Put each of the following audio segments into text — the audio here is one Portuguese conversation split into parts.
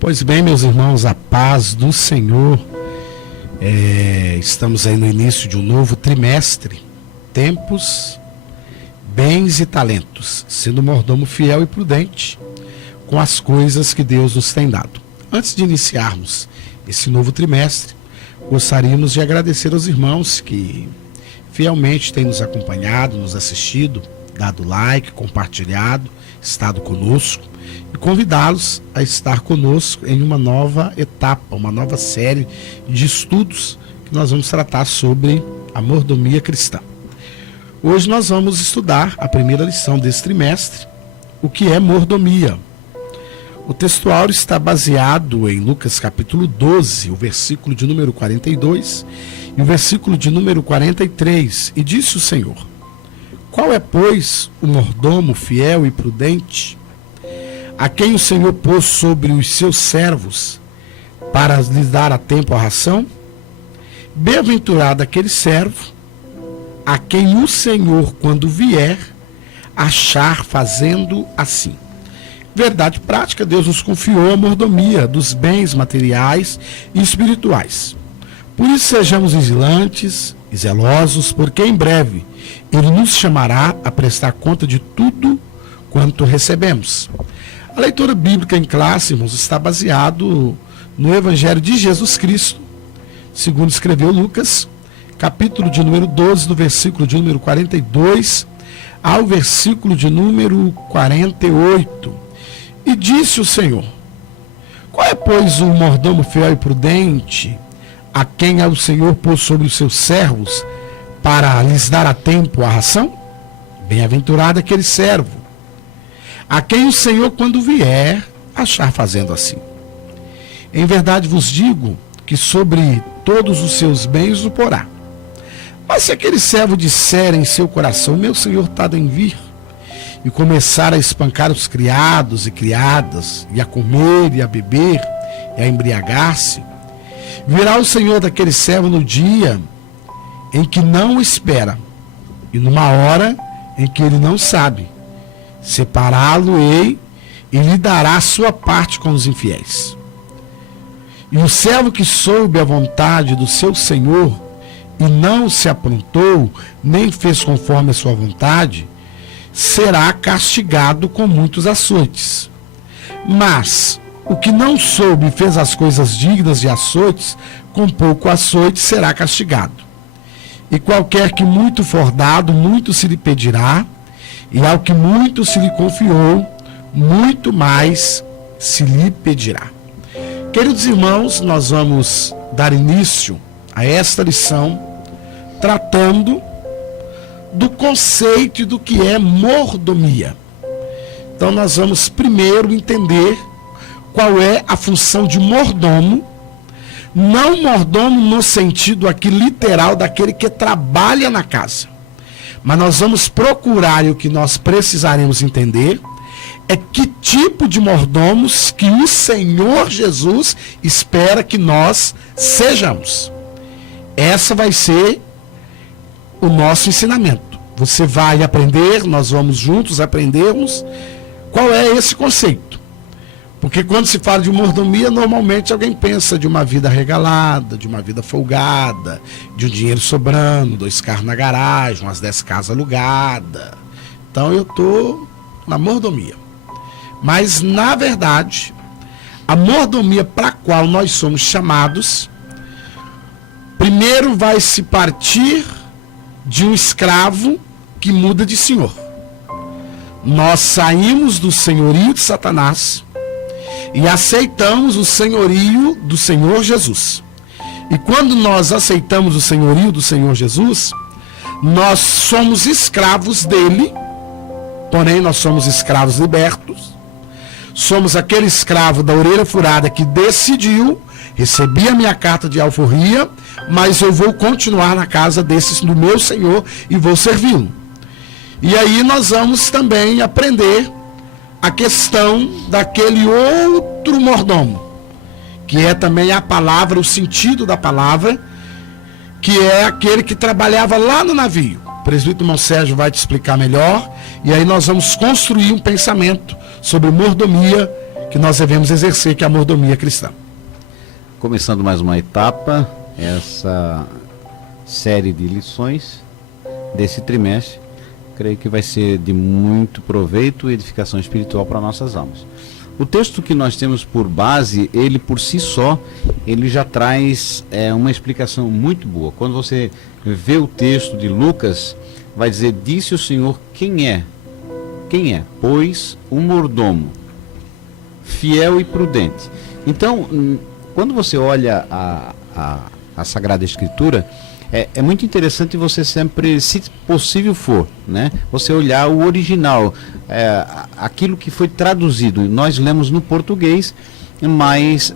Pois bem, meus irmãos, a paz do Senhor. Estamos aí no início de um novo trimestre. Tempos, bens e talentos, sendo mordomo fiel e prudente com as coisas que Deus nos tem dado. Antes de iniciarmos esse novo trimestre, gostaríamos de agradecer aos irmãos que fielmente têm nos acompanhado, nos assistido, dado like, compartilhado, estado conosco, e convidá-los a estar conosco em uma nova etapa, uma nova série de estudos que nós vamos tratar sobre a mordomia cristã. Hoje nós vamos estudar a primeira lição desse trimestre, o que é mordomia. O textuário está baseado em Lucas capítulo 12, o versículo de número 42 e o versículo de número 43, e disse o Senhor: qual é, pois, o mordomo fiel e prudente, a quem o Senhor pôs sobre os seus servos para lhes dar a tempo a ração? Bem-aventurado aquele servo a quem o Senhor, quando vier, achar fazendo assim. Verdade prática, Deus nos confiou a mordomia dos bens materiais e espirituais. Por isso sejamos vigilantes e zelosos, porque em breve Ele nos chamará a prestar conta de tudo quanto recebemos. A leitura bíblica em classe, irmãos, está baseado no Evangelho de Jesus Cristo, segundo escreveu Lucas, capítulo de número 12, do versículo de número 42 ao versículo de número 48. E disse o Senhor: qual é, pois, o mordomo fiel e prudente, a quem o Senhor pôs sobre os seus servos para lhes dar a tempo a ração? Bem-aventurado aquele servo a quem o Senhor, quando vier, achar fazendo assim. Em verdade vos digo que sobre todos os seus bens o porá. Mas se aquele servo disser em seu coração: meu Senhor tarda em vir, e começar a espancar os criados e criadas, e a comer e a beber, e a embriagar-se, virá o Senhor daquele servo no dia em que não o espera, e numa hora em que ele não sabe, separá-lo-ei e lhe dará a sua parte com os infiéis. E o servo que soube a vontade do seu Senhor e não se aprontou, nem fez conforme a sua vontade, será castigado com muitos açoites. Mas o que não soube e fez as coisas dignas de açoites, com pouco açoite será castigado. E qualquer que muito for dado, muito se lhe pedirá, e ao que muito se lhe confiou, muito mais se lhe pedirá. Queridos irmãos, nós vamos dar início a esta lição tratando do conceito do que é mordomia. Então nós vamos primeiro entender qual é a função de mordomo, não mordomo no sentido aqui literal daquele que trabalha na casa, mas nós vamos procurar, e o que nós precisaremos entender é que tipo de mordomos que o Senhor Jesus espera que nós sejamos. Essa vai ser o nosso ensinamento. Você vai aprender, nós vamos juntos aprendermos qual é esse conceito. Porque quando se fala de mordomia, normalmente alguém pensa de uma vida regalada, de uma vida folgada, de um dinheiro sobrando, 2 carros na garagem, umas 10 casas alugadas. Então eu estou na mordomia. Mas, na verdade, a mordomia para a qual nós somos chamados, primeiro vai se partir de um escravo que muda de senhor. Nós saímos do senhorio de Satanás e aceitamos o senhorio do Senhor Jesus. E quando nós aceitamos o senhorio do Senhor Jesus, nós somos escravos dele, porém nós somos escravos libertos. Somos aquele escravo da orelha furada que decidiu: recebi a minha carta de alforria, mas eu vou continuar na casa do meu Senhor e vou servi-lo. E aí nós vamos também aprender a questão daquele outro mordomo, que é também a palavra, o sentido da palavra, que é aquele que trabalhava lá no navio. O presbítero irmão Sérgio vai te explicar melhor, e aí nós vamos construir um pensamento sobre mordomia que nós devemos exercer, que é a mordomia cristã. Começando mais uma etapa, essa série de lições desse trimestre, creio que vai ser de muito proveito e edificação espiritual para nossas almas. O texto que nós temos por base, ele por si só, ele já traz uma explicação muito boa. Quando você vê o texto de Lucas, vai dizer: disse o Senhor quem é? Quem é? Pois o mordomo, fiel e prudente. Então, quando você olha a Sagrada Escritura, é muito interessante você sempre, se possível for, né, você olhar o original, aquilo que foi traduzido. Nós lemos no português, mas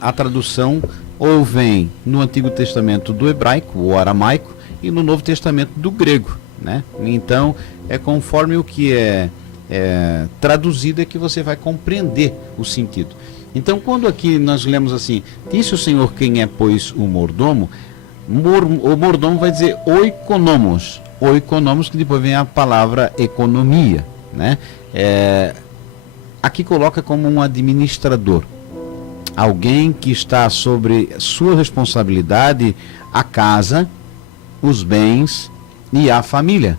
a tradução ou vem no Antigo Testamento do hebraico ou aramaico e no Novo Testamento do grego, né? Então, conforme o que é traduzido é que você vai compreender o sentido. Então, quando aqui nós lemos assim: disse o Senhor quem é, pois, o mordomo, o mordomo vai dizer oikonomos, que depois vem a palavra economia, né? Aqui coloca como um administrador, alguém que está sobre sua responsabilidade a casa, os bens e a família.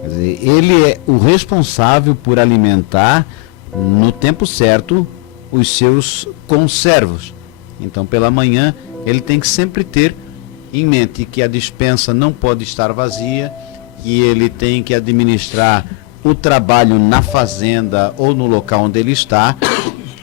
Quer dizer, ele é o responsável por alimentar no tempo certo os seus conservos. Então, pela manhã, ele tem que sempre ter em mente que a despensa não pode estar vazia, que ele tem que administrar o trabalho na fazenda ou no local onde ele está.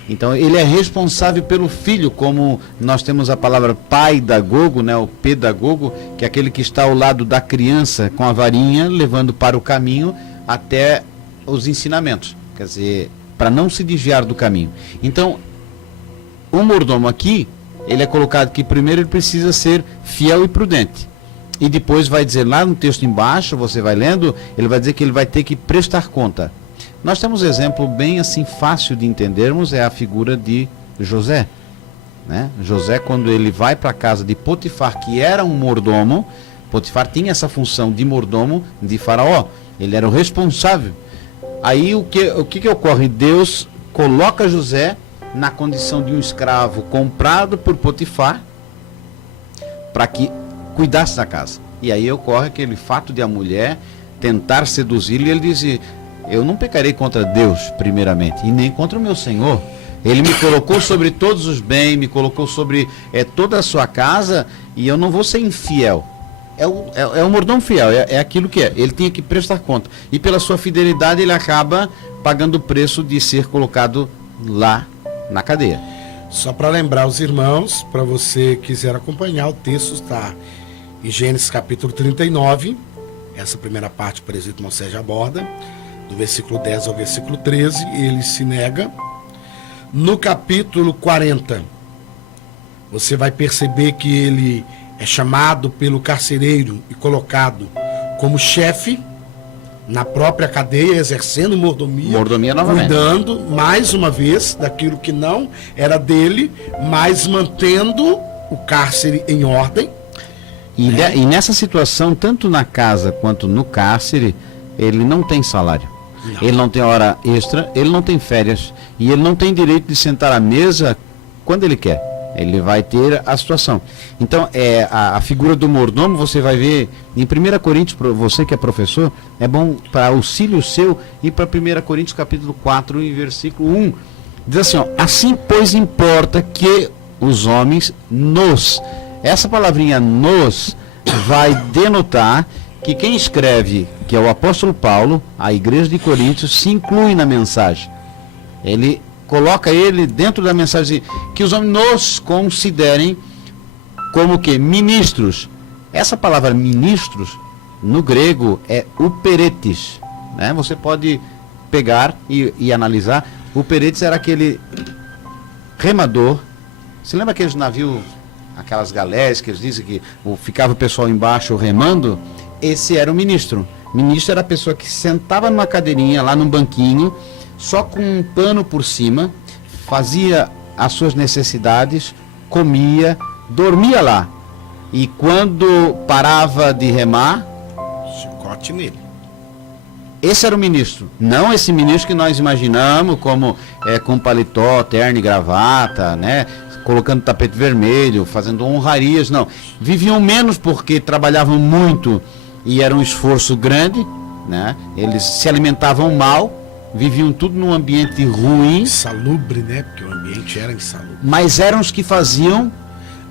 Então, ele é responsável pelo filho, como nós temos a palavra paidagogo, né, o pedagogo, que é aquele que está ao lado da criança com a varinha, levando para o caminho até os ensinamentos. Quer dizer, para não se desviar do caminho. Então, o mordomo aqui, ele é colocado que primeiro ele precisa ser fiel e prudente. E depois vai dizer lá no texto embaixo, você vai lendo, ele vai dizer que ele vai ter que prestar conta. Nós temos um exemplo bem assim fácil de entendermos, é a figura de José, né? José, quando ele vai para a casa de Potifar, que era um mordomo, Potifar tinha essa função de mordomo de Faraó, ele era o responsável. Aí o que ocorre? Deus coloca José na condição de um escravo comprado por Potifar para que cuidasse da casa. E aí ocorre aquele fato de a mulher tentar seduzi-lo, e ele diz: eu não pecarei contra Deus primeiramente, e nem contra o meu Senhor. Ele me colocou sobre todos os bens, me colocou sobre toda a sua casa, e eu não vou ser infiel. É o mordomo fiel, é aquilo que é. Ele tinha que prestar conta. E pela sua fidelidade ele acaba pagando o preço de ser colocado lá na cadeia. Só para lembrar os irmãos, para você quiser acompanhar, o texto está em Gênesis capítulo 39, essa primeira parte o presbítero Moisés aborda, do versículo 10 ao versículo 13, ele se nega. No capítulo 40, você vai perceber que ele é chamado pelo carcereiro e colocado como chefe na própria cadeia, exercendo mordomia novamente, cuidando mais uma vez daquilo que não era dele, mas mantendo o cárcere em ordem. E nessa situação, tanto na casa quanto no cárcere, ele não tem salário. Não. Ele não tem hora extra, ele não tem férias, e ele não tem direito de sentar à mesa quando ele quer. Ele vai ter a situação. Então, a figura do mordomo, você vai ver em 1 Coríntios, você que é professor, é bom para auxílio seu, ir para 1 Coríntios capítulo 4 e versículo 1. Diz assim, assim pois importa que os homens essa palavrinha nos vai denotar que quem escreve, que é o apóstolo Paulo, a igreja de Coríntios, se inclui na mensagem. Ele coloca ele dentro da mensagem, que os homens nos considerem como que? Ministros. Essa palavra ministros, no grego, é uperetes, né? Você pode pegar e analisar. Uperetes era aquele remador. Você lembra aqueles navios, aquelas galés que eles dizem que ficava o pessoal embaixo remando? Esse era o ministro. Ministro era a pessoa que sentava numa cadeirinha, lá num banquinho, só com um pano por cima, fazia as suas necessidades, comia, dormia lá. E quando parava de remar, chicote nele. Esse era o ministro, não esse ministro que nós imaginamos como com paletó, terno e gravata, né? Colocando tapete vermelho, fazendo honrarias, não. Viviam menos porque trabalhavam muito e era um esforço grande, né? Eles se alimentavam mal, viviam tudo num ambiente ruim. Insalubre, né? Porque o ambiente era insalubre. Mas eram os que faziam...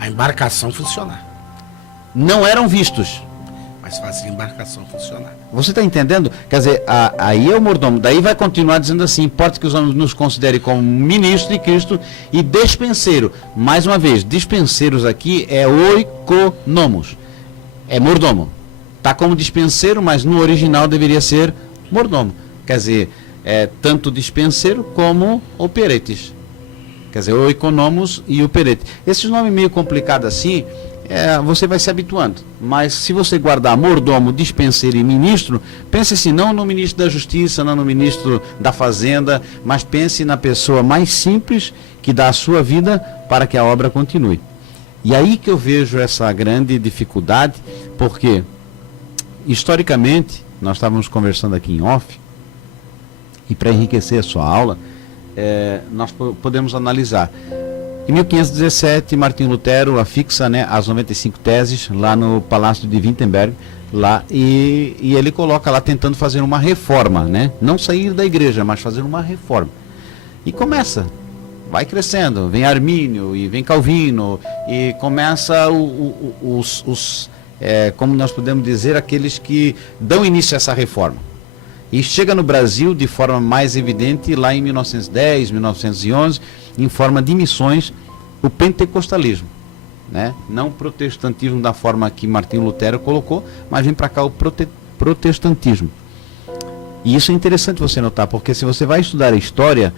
A embarcação funcionar. Não eram vistos. Mas fazia a embarcação funcionar. Você está entendendo? Quer dizer, aí é o mordomo. Daí vai continuar dizendo assim: importa que os homens nos considerem como ministro de Cristo e despenseiro. Mais uma vez, dispenseiros aqui é oikonomos. É mordomo. Está como dispenseiro, mas no original deveria ser mordomo. Quer dizer, tanto dispenseiro como operetes. Quer dizer, oikonomos e operete. Esses nomes meio complicados assim... você vai se habituando, mas se você guardar mordomo, dispenseiro e ministro, pense assim, não no ministro da Justiça, não no ministro da Fazenda, mas pense na pessoa mais simples que dá a sua vida para que a obra continue. E aí que eu vejo essa grande dificuldade, porque historicamente, nós estávamos conversando aqui em off, e para enriquecer a sua aula, nós podemos analisar. Em 1517, Martinho Lutero afixa, né, as 95 teses lá no Palácio de Wittenberg, lá, e ele coloca lá tentando fazer uma reforma, né? Não sair da igreja, mas fazer uma reforma. E começa, vai crescendo, vem Armínio e vem Calvino, e começa como nós podemos dizer, aqueles que dão início a essa reforma. E chega no Brasil de forma mais evidente lá em 1910, 1911, em forma de missões, o pentecostalismo, né? Não o protestantismo da forma que Martinho Lutero colocou, mas vem para cá o protestantismo. E isso é interessante você notar, porque se você vai estudar a história,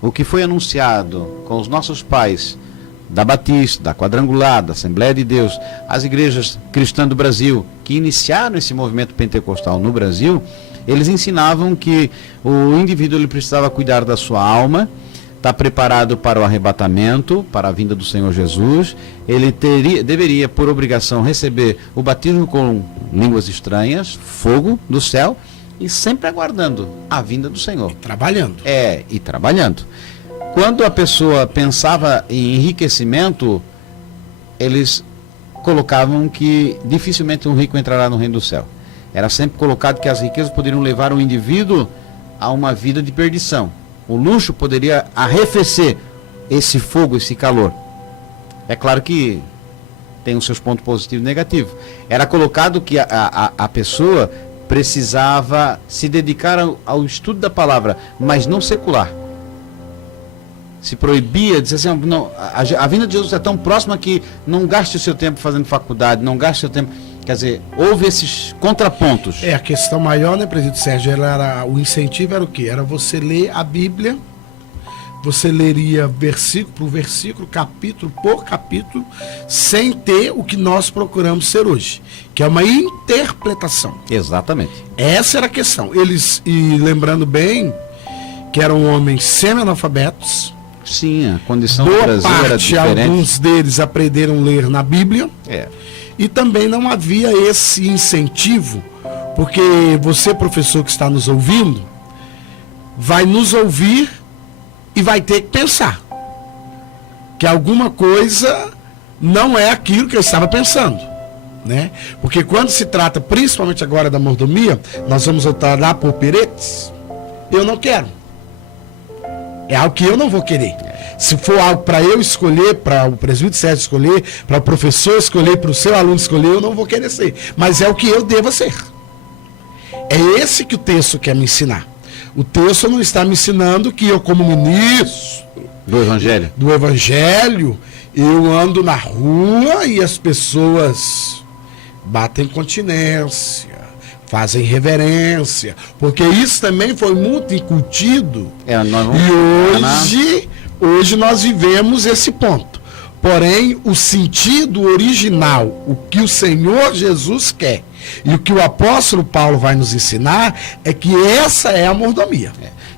o que foi anunciado com os nossos pais da Batista, da Quadrangular, da Assembleia de Deus, as igrejas cristãs do Brasil, que iniciaram esse movimento pentecostal no Brasil, eles ensinavam que o indivíduo ele precisava cuidar da sua alma, estar preparado para o arrebatamento, para a vinda do Senhor Jesus. Ele deveria, por obrigação, receber o batismo com línguas estranhas, fogo do céu, e sempre aguardando a vinda do Senhor. Trabalhando. E trabalhando. Quando a pessoa pensava em enriquecimento, eles colocavam que dificilmente um rico entrará no reino do céu. Era sempre colocado que as riquezas poderiam levar o indivíduo a uma vida de perdição. O luxo poderia arrefecer esse fogo, esse calor. É claro que tem os seus pontos positivos e negativos. Era colocado que a pessoa precisava se dedicar ao estudo da palavra, mas não secular. Se proibia, dizia assim, não, a vinda de Jesus é tão próxima que não gaste o seu tempo fazendo faculdade, não gaste o seu tempo... Quer dizer, houve esses contrapontos. A questão maior, né, presidente Sérgio, o incentivo era o quê? Era você ler a Bíblia, você leria versículo por versículo, capítulo por capítulo, sem ter o que nós procuramos ser hoje, que é uma interpretação. Exatamente. Essa era a questão. Eles, e lembrando bem, que eram homens semi-analfabetos. Sim, a condição do do Brasil era diferente. Alguns deles aprenderam a ler na Bíblia. E também não havia esse incentivo, porque você, professor que está nos ouvindo, vai nos ouvir e vai ter que pensar que alguma coisa não é aquilo que eu estava pensando, né? Porque quando se trata, principalmente agora da mordomia, nós vamos voltar lá por Peretes, eu não quero. É algo que eu não vou querer. Se for algo para eu escolher, para o presbítero Sérgio escolher, para o professor escolher, para o seu aluno escolher, eu não vou querer ser. Mas é o que eu devo ser. É esse que o texto quer me ensinar. O texto não está me ensinando que eu, como ministro do Evangelho, eu ando na rua e as pessoas batem continência, fazem reverência, porque isso também foi muito incutido. E hoje nós vivemos esse ponto. Porém, o sentido original, o que o Senhor Jesus quer e o que o apóstolo Paulo vai nos ensinar é que essa é a mordomia.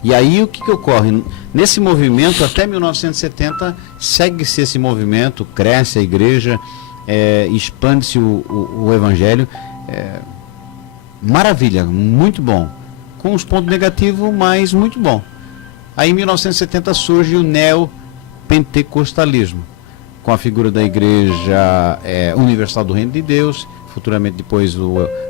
E aí o que ocorre? Nesse movimento, até 1970, segue-se esse movimento, cresce a igreja, expande-se o evangelho. Maravilha, muito bom. com os pontos negativos, mas muito bom. Aí em 1970 surge o neopentecostalismo, com a figura da Igreja Universal do Reino de Deus, futuramente depois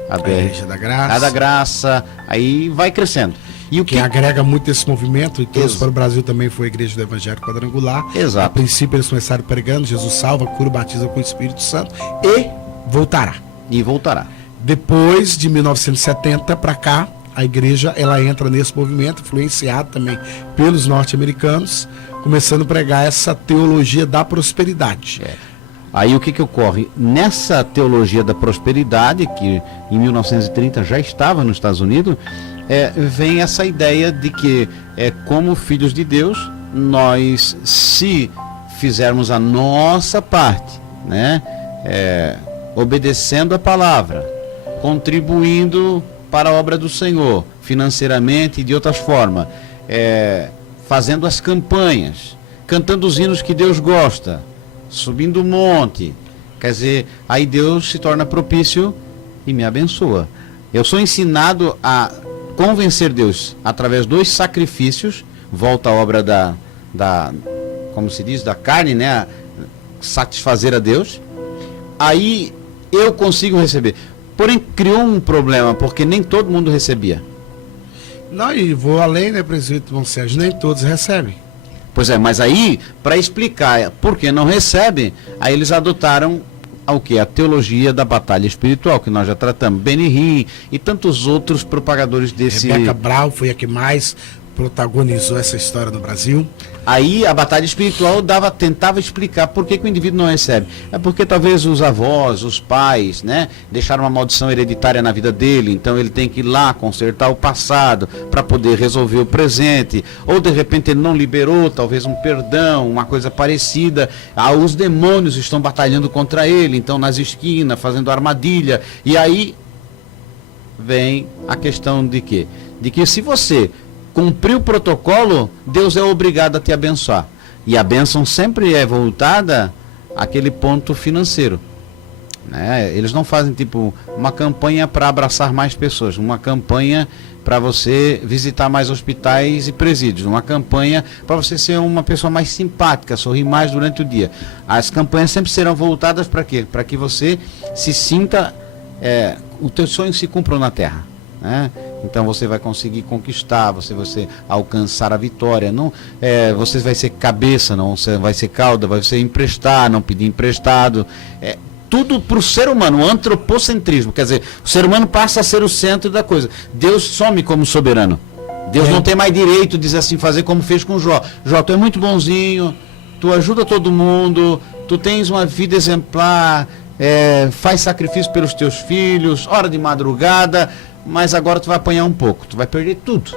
a Igreja da Graça. A da Graça, aí vai crescendo. E o que agrega muito esse movimento, e trouxe para o Brasil também foi a Igreja do Evangelho Quadrangular. Exato. A princípio eles começaram pregando, Jesus salva, cura, batiza com o Espírito Santo e voltará. E voltará. Depois de 1970 para cá, a igreja ela entra nesse movimento, influenciada também pelos norte-americanos, começando a pregar essa teologia da prosperidade. Aí o que ocorre? Nessa teologia da prosperidade, que em 1930 já estava nos Estados Unidos, vem essa ideia de que, como filhos de Deus, nós, se fizermos a nossa parte, né, obedecendo a palavra, contribuindo para a obra do Senhor, financeiramente e de outras formas, fazendo as campanhas, cantando os hinos que Deus gosta, subindo o monte, quer dizer, aí Deus se torna propício e me abençoa. Eu sou ensinado a convencer Deus através dos sacrifícios, volta a obra como se diz, da carne, né? Satisfazer a Deus, aí eu consigo receber. Porém, criou um problema, porque nem todo mundo recebia. Não, e vou além, né, presbítero Bom Sérgio, nem todos recebem. Pois é, mas aí, para explicar por que não recebem, aí eles adotaram o quê? A teologia da batalha espiritual, que nós já tratamos, Benny Hinn e tantos outros propagadores desse... Rebeca Brown foi a que mais protagonizou essa história no Brasil. Aí a batalha espiritual tentava explicar por que o indivíduo não recebe. É porque talvez os avós, os pais, né, deixaram uma maldição hereditária na vida dele, então ele tem que ir lá consertar o passado para poder resolver o presente, ou de repente ele não liberou talvez um perdão, uma coisa parecida. Os demônios estão batalhando contra ele, então nas esquinas, fazendo armadilha, e aí vem a questão de quê? De que se você cumprir o protocolo, Deus é obrigado a te abençoar. E a bênção sempre é voltada àquele ponto financeiro, né? Eles não fazem tipo uma campanha para abraçar mais pessoas, uma campanha para você visitar mais hospitais e presídios, uma campanha para você ser uma pessoa mais simpática, sorrir mais durante o dia. As campanhas sempre serão voltadas para quê? Para que você se sinta, os teus sonhos se cumpram na terra, né? Então você vai conseguir conquistar, você vai alcançar a vitória. Não, você vai ser cabeça, não você vai ser cauda, vai ser emprestar, não pedir emprestado. Tudo para o ser humano, o antropocentrismo. Quer dizer, o ser humano passa a ser o centro da coisa. Deus some como soberano. Deus não tem mais direito de dizer assim, fazer como fez com Jó. Jó, tu é muito bonzinho, tu ajuda todo mundo, tu tens uma vida exemplar, faz sacrifício pelos teus filhos, hora de madrugada, mas agora tu vai apanhar um pouco, tu vai perder tudo.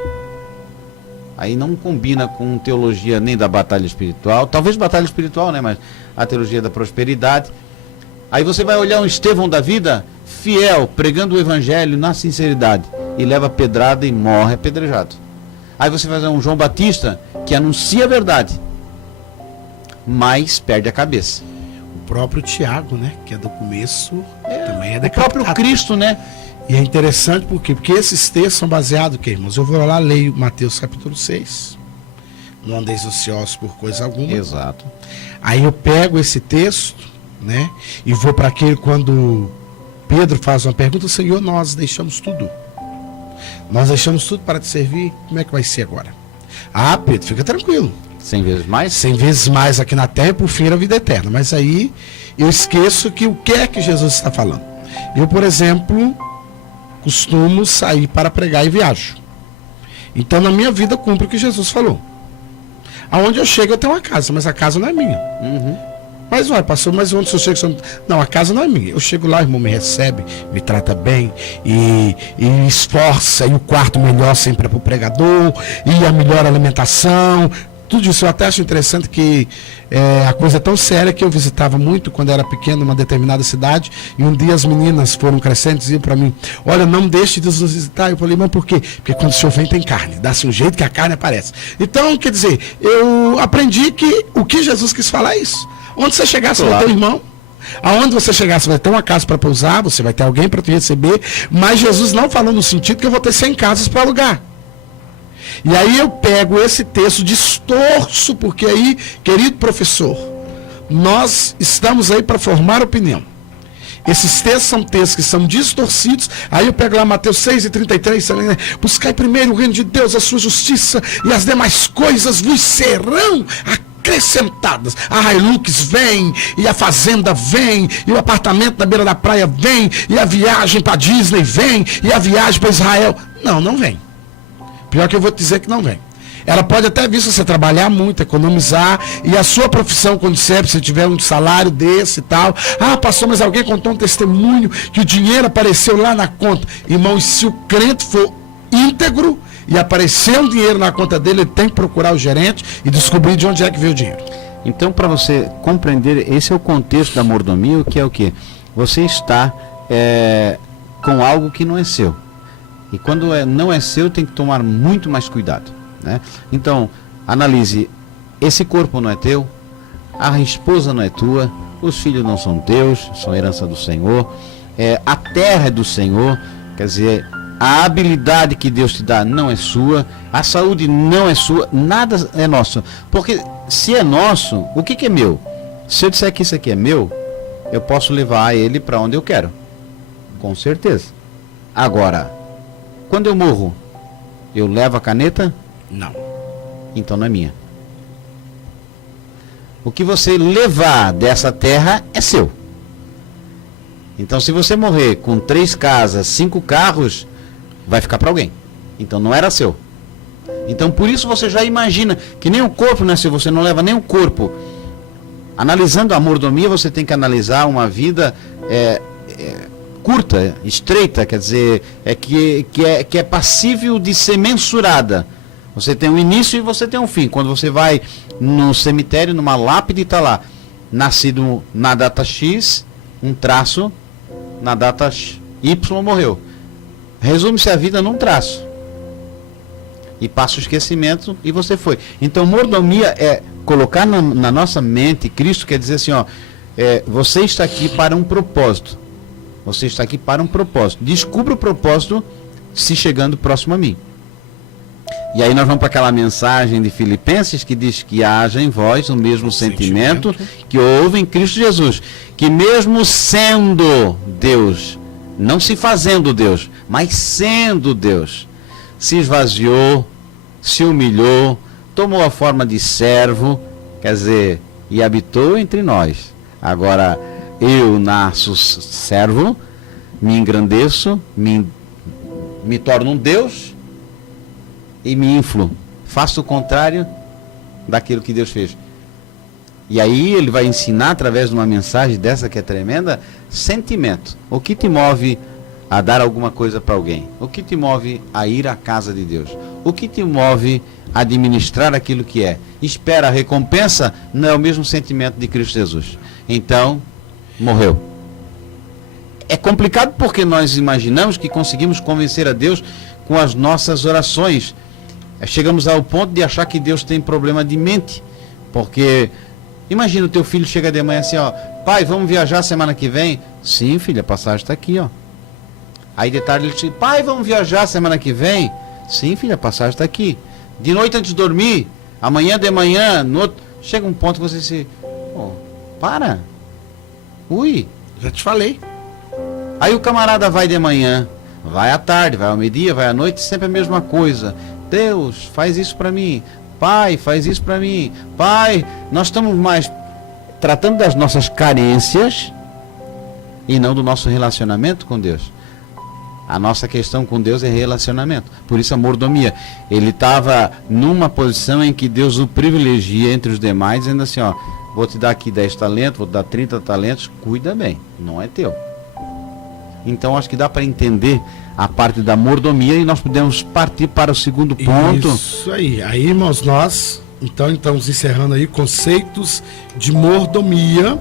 Aí não combina com teologia nem da batalha espiritual, talvez batalha espiritual, né, mas a teologia da prosperidade. Aí você vai olhar um Estevão da vida, fiel, pregando o evangelho na sinceridade, e leva pedrada e morre apedrejado. Aí você vai ver um João Batista, que anuncia a verdade, mas perde a cabeça. O próprio Tiago, né, que é do começo, também é decapitado. O próprio Cristo, né? E é interessante porque esses textos são baseados, que, irmãos? Eu vou lá, leio Mateus capítulo 6. Não andeis ociosos por coisa alguma. Exato. Aí eu pego esse texto, né? E vou para aquele quando Pedro faz uma pergunta: Senhor, nós deixamos tudo. Nós deixamos tudo para te servir. Como é que vai ser agora? Ah, Pedro, fica tranquilo. 100 vezes mais? 100 vezes mais aqui na terra e por fim a vida eterna. Mas aí eu esqueço que o que é que Jesus está falando. Eu, por exemplo, costumo sair para pregar e viajo. Então na minha vida cumpre o que Jesus falou. Aonde eu chego eu tenho uma casa, mas a casa não é minha. Uhum. Mas olha, pastor, mas onde eu chego? Não, a casa não é minha. Eu chego lá, o irmão me recebe, me trata bem e esforça, e o quarto melhor sempre é para o pregador, e a melhor alimentação. Tudo isso eu até acho interessante, que a coisa é tão séria que eu visitava muito quando era pequeno numa determinada cidade, e um dia as meninas foram crescendo e diziam para mim: olha, não deixe de nos visitar. Eu falei: mas por quê? Porque quando o senhor vem tem carne, dá-se um jeito que a carne aparece. Então, quer dizer, eu aprendi que o que Jesus quis falar é isso. Onde você chegar, você vai ter um irmão, Aonde você chegar, você vai ter uma casa para pousar, você vai ter alguém para te receber, mas Jesus não falou no sentido que eu vou ter 100 casas para alugar. E aí eu pego esse texto, distorço, porque aí, querido professor, nós estamos aí para formar opinião. Esses textos são textos que são distorcidos. Aí eu pego lá Mateus 6:33, né? Buscai primeiro o reino de Deus, a sua justiça, e as demais coisas vos serão acrescentadas. A Hilux vem, e a fazenda vem, e o apartamento na beira da praia vem, e a viagem para Disney vem, e a viagem para Israel. Não vem. Pior que eu vou te dizer que não vem. Ela pode até vir se você trabalhar muito, economizar, e a sua profissão, quando você tiver um salário desse e tal. Ah, pastor, mas alguém contou um testemunho que o dinheiro apareceu lá na conta. Irmão, e se o crente for íntegro e aparecer um dinheiro na conta dele, ele tem que procurar o gerente e descobrir de onde é que veio o dinheiro. Então, para você compreender, esse é o contexto da mordomia, que é o quê? Você está com algo que não é seu. E quando não é seu, tem que tomar muito mais cuidado. Né? Então, analise, esse corpo não é teu, a esposa não é tua, os filhos não são teus, são herança do Senhor, a terra é do Senhor, quer dizer, a habilidade que Deus te dá não é sua, a saúde não é sua, nada é nosso. Porque se é nosso, o que é meu? Se eu disser que isso aqui é meu, eu posso levar ele para onde eu quero, com certeza. Agora, quando eu morro, eu levo a caneta? Não. Então não é minha. O que você levar dessa terra é seu. Então se você morrer com 3 casas, 5 carros, vai ficar para alguém. Então não era seu. Então por isso você já imagina que nem o corpo não é seu, você não leva nem o corpo. Analisando a mordomia, você tem que analisar uma vida curta, estreita, quer dizer, que é passível de ser mensurada. Você tem um início e você tem um fim. Quando você vai no cemitério, numa lápide, está lá, nascido na data X, um traço, na data Y morreu. Resume-se a vida num traço. E passa o esquecimento e você foi. Então, mordomia é colocar na nossa mente, Cristo quer dizer assim, você está aqui para um propósito. Você está aqui para um propósito. Descubra o propósito se chegando próximo a mim. E aí nós vamos para aquela mensagem de Filipenses que diz que haja em vós o mesmo sentimento que houve em Cristo Jesus. Que mesmo sendo Deus, não se fazendo Deus, mas sendo Deus, se esvaziou, se humilhou, tomou a forma de servo, quer dizer, e habitou entre nós. Agora, eu nasço servo, me engrandeço, me torno um Deus e me inflo. Faço o contrário daquilo que Deus fez. E aí ele vai ensinar, através de uma mensagem dessa que é tremenda, sentimento. O que te move a dar alguma coisa para alguém? O que te move a ir à casa de Deus? O que te move a administrar aquilo que é? Espera a recompensa? Não é o mesmo sentimento de Cristo Jesus. Então, morreu. É complicado porque nós imaginamos que conseguimos convencer a Deus com as nossas orações. Chegamos ao ponto de achar que Deus tem problema de mente. Porque imagina o teu filho chega de manhã assim, pai, vamos viajar semana que vem? Sim, filho, a passagem está aqui, Aí de tarde ele diz, pai, vamos viajar semana que vem? Sim, filho, a passagem está aqui. De noite antes de dormir, amanhã de manhã, chega um ponto que você se... para. Ui. Já te falei. Aí o camarada vai de manhã, vai à tarde, vai ao meio-dia, vai à noite, sempre a mesma coisa. Deus, faz isso para mim. Pai, faz isso para mim. Pai, nós estamos mais tratando das nossas carências e não do nosso relacionamento com Deus. A nossa questão com Deus é relacionamento. Por isso a mordomia. Ele estava numa posição em que Deus o privilegia entre os demais, dizendo assim, vou te dar aqui 10 talentos, vou te dar 30 talentos, cuida bem, não é teu. Então acho que dá para entender a parte da mordomia e nós podemos partir para o segundo ponto. Isso aí. Aí, irmãos, nós então estamos encerrando aí conceitos de mordomia.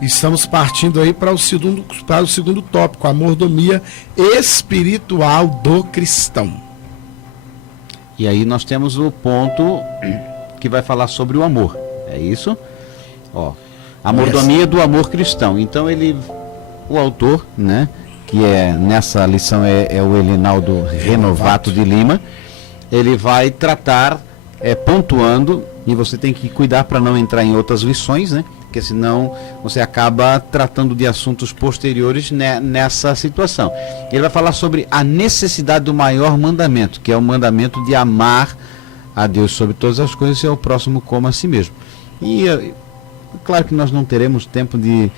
Estamos partindo aí para o segundo tópico, a mordomia espiritual do cristão. E aí nós temos o ponto que vai falar sobre o amor. É isso? A mordomia do amor cristão. Então o autor, né, que nessa lição é o Elinaldo Renovato de Lima, ele vai tratar pontuando, e você tem que cuidar para não entrar em outras lições, né? Porque senão você acaba tratando de assuntos posteriores nessa situação. Ele vai falar sobre a necessidade do maior mandamento, que é o mandamento de amar a Deus sobre todas as coisas e ao próximo como a si mesmo. E claro que nós não teremos tempo de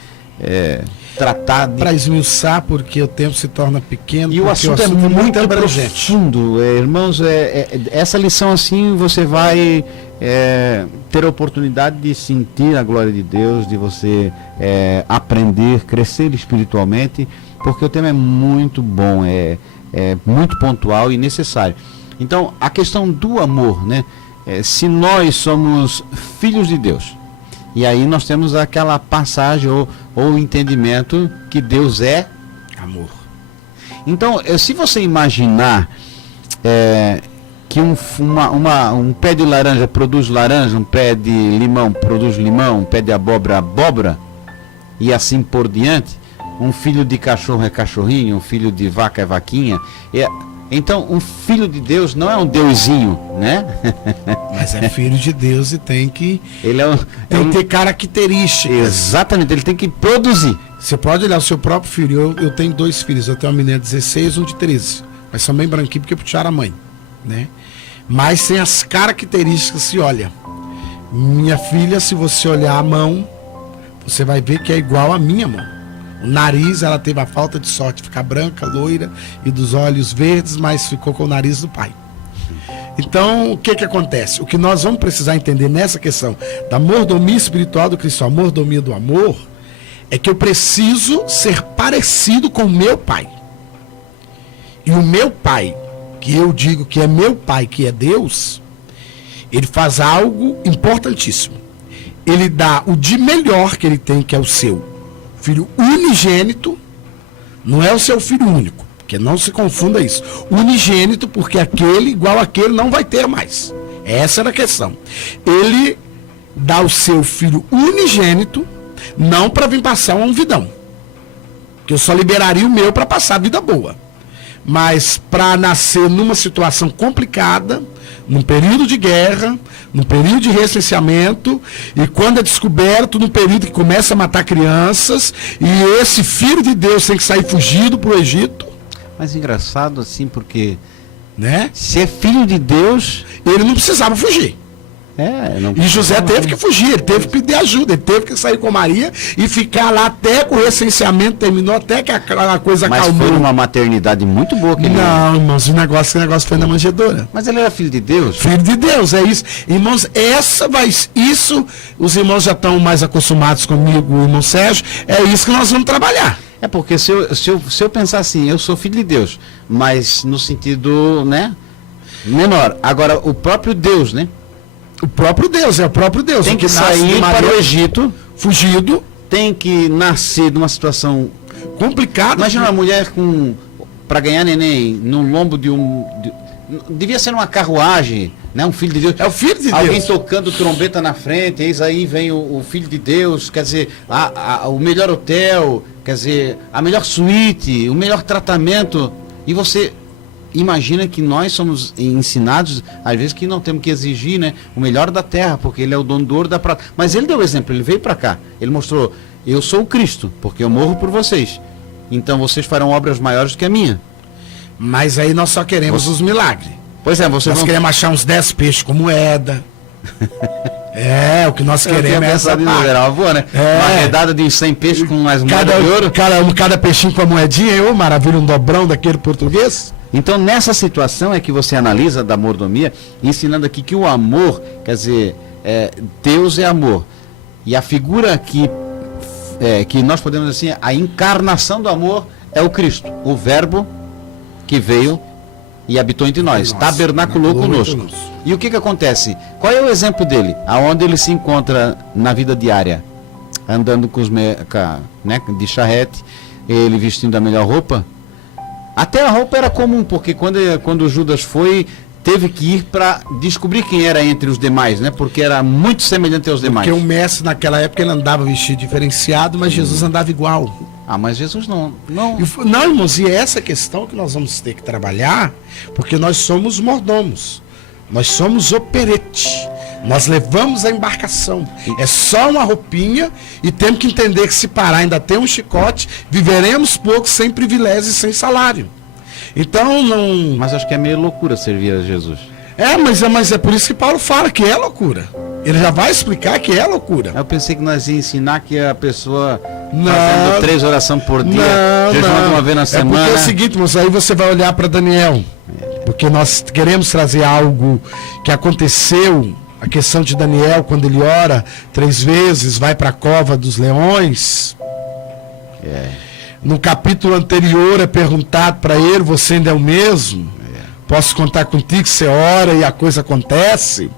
tratar para esmiuçar, porque o tempo se torna pequeno e o assunto é muito abrangente. Profundo, irmãos. Essa lição assim você vai ter a oportunidade de sentir a glória de Deus, de você aprender, crescer espiritualmente, porque o tema é muito bom, é muito pontual e necessário. Então, a questão do amor, né? Se nós somos filhos de Deus, e aí nós temos aquela passagem ou entendimento que Deus é amor. Então, se você imaginar que um pé de laranja produz laranja, um pé de limão produz limão, um pé de abóbora, e assim por diante, um filho de cachorro é cachorrinho, um filho de vaca é vaquinha. Então, um filho de Deus não é um deusinho, né? Mas é filho de Deus e tem que ter características. Exatamente, ele tem que produzir. Você pode olhar o seu próprio filho. Eu tenho 2 filhos, eu tenho uma menina de 16 e um de 13. Mas são bem branquinhos porque puxaram a mãe, né? Mas sem as características se olha. Minha filha, se você olhar a mão, você vai ver que é igual à minha mão. O nariz, ela teve a falta de sorte de ficar branca, loira e dos olhos verdes, mas ficou com o nariz do pai. Então, o que acontece? O que nós vamos precisar entender nessa questão da mordomia espiritual do cristão, a mordomia do amor, é que eu preciso ser parecido com o meu pai. E o meu pai, que eu digo que é meu pai, que é Deus, ele faz algo importantíssimo. Ele dá o de melhor que ele tem, que é o seu filho unigênito. Não é o seu filho único, porque não se confunda isso. Unigênito, porque aquele igual aquele não vai ter mais. Essa era a questão. Ele dá o seu filho unigênito, não para vir passar um vidão, que eu só liberaria o meu para passar a vida boa, mas para nascer numa situação complicada, num período de guerra, num período de recenseamento, e quando é descoberto, num período que começa a matar crianças, e esse filho de Deus tem que sair fugido para o Egito. Mas engraçado assim, porque, né? Se é filho de Deus, ele não precisava fugir. E José teve que fugir, ele teve que pedir ajuda, ele teve que sair com Maria e ficar lá até que o recenseamento terminou, até que a coisa acalmou. Mas foi uma maternidade muito boa que ele... Não, irmãos, o negócio foi na manjedoura. Mas ele era filho de Deus? Filho de Deus, é isso. Irmãos, isso, os irmãos já estão mais acostumados comigo, o irmão Sérgio, é isso que nós vamos trabalhar. É porque se eu pensar assim, eu sou filho de Deus, mas no sentido, né, menor. Agora, o próprio Deus, né? O próprio Deus, é o próprio Deus. Tem que sair para o Egito, fugido. Tem que nascer numa situação complicada. Imagina uma mulher para ganhar neném no lombo devia ser uma carruagem, né? Um filho de Deus. É o filho de Deus. Alguém tocando trombeta na frente, eis aí vem o filho de Deus, quer dizer, o melhor hotel, quer dizer, a melhor suíte, o melhor tratamento. E você imagina que nós somos ensinados, às vezes, que não temos que exigir, né, o melhor da terra, porque ele é o dono do ouro da prata. Mas ele deu o exemplo, ele veio para cá, ele mostrou, eu sou o Cristo, porque eu morro por vocês. Então vocês farão obras maiores que a minha. Mas aí nós só queremos os milagres. Pois é, nós queremos achar uns 10 peixes com moeda. O que nós queremos é essa boa, né? Uma redada de 100 peixes com as moedas de ouro. Cada peixinho com a moedinha, maravilha, um dobrão daquele português. Então, nessa situação é que você analisa da mordomia, ensinando aqui que o amor, quer dizer, Deus é amor. E a figura que nós podemos dizer assim, a encarnação do amor é o Cristo, o Verbo que veio e habitou entre nós, tabernaculou conosco. E o que acontece? Qual é o exemplo dele? Aonde ele se encontra na vida diária? Andando de charrete, ele vestindo a melhor roupa. Até a roupa era comum, porque quando Judas foi, teve que ir para descobrir quem era entre os demais, né? Porque era muito semelhante aos demais. Porque o mestre naquela época ele andava vestido diferenciado, mas Jesus andava igual. Ah, mas Jesus não. Não, irmãos, e é essa questão que nós vamos ter que trabalhar, porque nós somos mordomos, nós somos operete, nós levamos a embarcação. É só uma roupinha e temos que entender que se parar ainda tem um chicote, viveremos pouco sem privilégios e sem salário. Então não. Mas acho que é meio loucura servir a Jesus. Mas é por isso que Paulo fala que é loucura. Ele já vai explicar que é loucura. Eu pensei que nós ia ensinar que a pessoa fazendo 3 orações por dia, jejuando uma vez na semana. Porque é o seguinte, moço, aí você vai olhar para Daniel. Porque nós queremos trazer algo que aconteceu, a questão de Daniel, quando ele ora 3 vezes, vai para a cova dos leões. No capítulo anterior é perguntado para ele, você ainda é o mesmo? Posso contar contigo que você ora e a coisa acontece?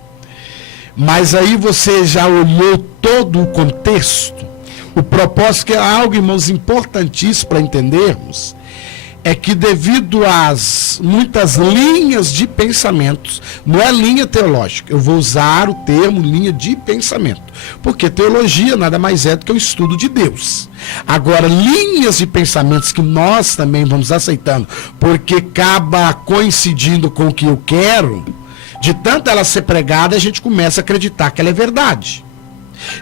Mas aí você já olhou todo o contexto, o propósito, que é algo, irmãos, importantíssimo para entendermos, é que devido às muitas linhas de pensamentos, não é linha teológica, eu vou usar o termo linha de pensamento, porque teologia nada mais é do que o estudo de Deus. Agora, linhas de pensamentos que nós também vamos aceitando, porque acaba coincidindo com o que eu quero, de tanto ela ser pregada, a gente começa a acreditar que ela é verdade.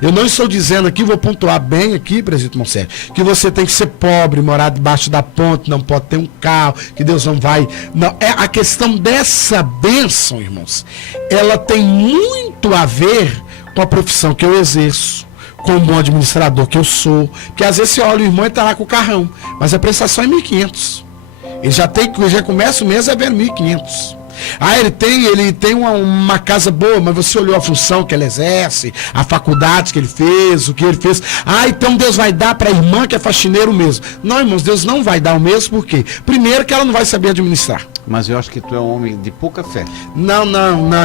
Eu não estou dizendo aqui, vou pontuar bem aqui, presbítero Monserrat, que você tem que ser pobre, morar debaixo da ponte, não pode ter um carro, que Deus não vai. Não, é a questão dessa bênção, irmãos. Ela tem muito a ver com a profissão que eu exerço, com o bom administrador que eu sou. Porque às vezes você olha o irmão e está lá com o carrão, mas a prestação é 1.500. Ele já começa o mês a ver 1.500. Ah, ele tem uma casa boa, mas você olhou a função que ele exerce, a faculdade que ele fez, o que ele fez. Ah, então Deus vai dar para a irmã que é faxineiro mesmo. Não, irmãos, Deus não vai dar o mesmo, por quê? Primeiro que ela não vai saber administrar. Mas eu acho que tu é um homem de pouca fé. Não,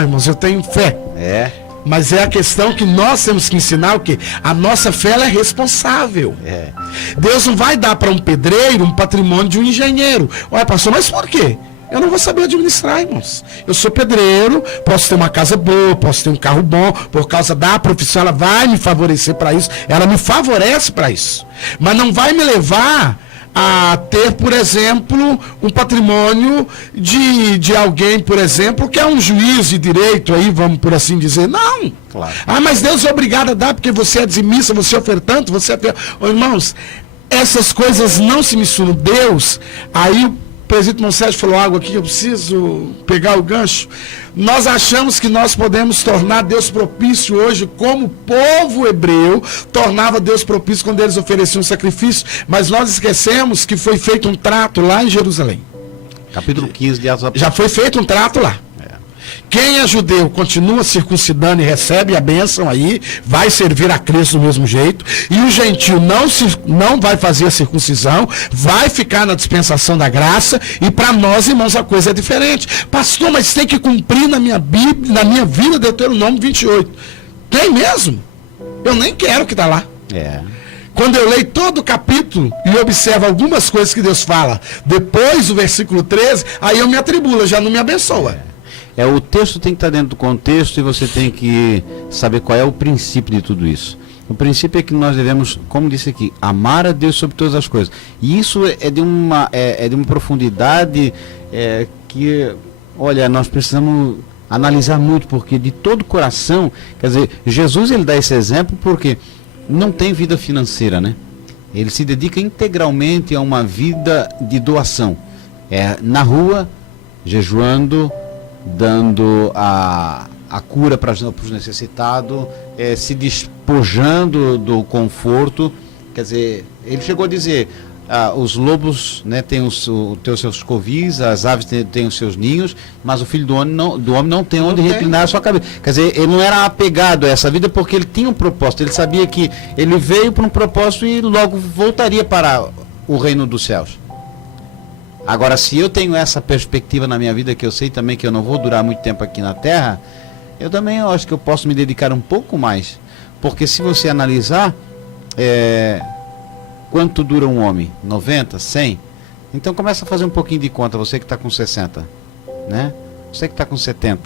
irmãos, eu tenho fé. Mas é a questão que nós temos que ensinar o quê? A nossa fé ela é responsável. Deus não vai dar para um pedreiro um patrimônio de um engenheiro. Olha, pastor, mas por quê? Eu não vou saber administrar, irmãos. Eu sou pedreiro, posso ter uma casa boa, posso ter um carro bom, por causa da profissão, ela vai me favorecer para isso, ela me favorece para isso. Mas não vai me levar a ter, por exemplo, um patrimônio de alguém, por exemplo, que é um juiz de direito aí, vamos por assim dizer. Não. Claro. Ah, mas Deus é obrigado a dar porque você é dizimista, você é ofertante, você é... Irmãos, essas coisas não se misturam. Deus, aí o presbítero Monserrat falou algo aqui, eu preciso pegar o gancho. Nós achamos que nós podemos tornar Deus propício hoje, como o povo hebreu tornava Deus propício quando eles ofereciam sacrifício, mas nós esquecemos que foi feito um trato lá em Jerusalém. Capítulo 15 de Atos Apóstolos. Já foi feito um trato lá. Quem é judeu continua circuncidando e recebe a bênção aí, vai servir a Cristo do mesmo jeito, e o gentil não vai fazer a circuncisão, vai ficar na dispensação da graça, e para nós, irmãos, a coisa é diferente. Pastor, mas tem que cumprir na minha Bíblia, na minha vida, Deuteronômio 28. Tem mesmo? Eu nem quero que está lá. Quando eu leio todo o capítulo e observo algumas coisas que Deus fala, depois do versículo 13, aí eu me atribulo, já não me abençoa. O texto tem que estar dentro do contexto e você tem que saber qual é o princípio de tudo isso. O princípio é que nós devemos, como disse aqui, amar a Deus sobre todas as coisas. E isso é de uma profundidade que, olha, nós precisamos analisar muito, porque de todo o coração, quer dizer, Jesus ele dá esse exemplo porque não tem vida financeira, né? Ele se dedica integralmente a uma vida de doação. Na rua, jejuando, dando a cura para os necessitados, se despojando do conforto. Quer dizer, ele chegou a dizer, os lobos, né, têm os seus covis, as aves têm os seus ninhos, mas o filho do homem não tem onde reclinar a sua cabeça. Quer dizer, ele não era apegado a essa vida porque ele tinha um propósito, ele sabia que ele veio para um propósito e logo voltaria para o reino dos céus. Agora, se eu tenho essa perspectiva na minha vida, que eu sei também que eu não vou durar muito tempo aqui na Terra, eu também acho que eu posso me dedicar um pouco mais. Porque se você analisar, quanto dura um homem? 90? 100? Então começa a fazer um pouquinho de conta, você que está com 60. Né? Você que está com 70.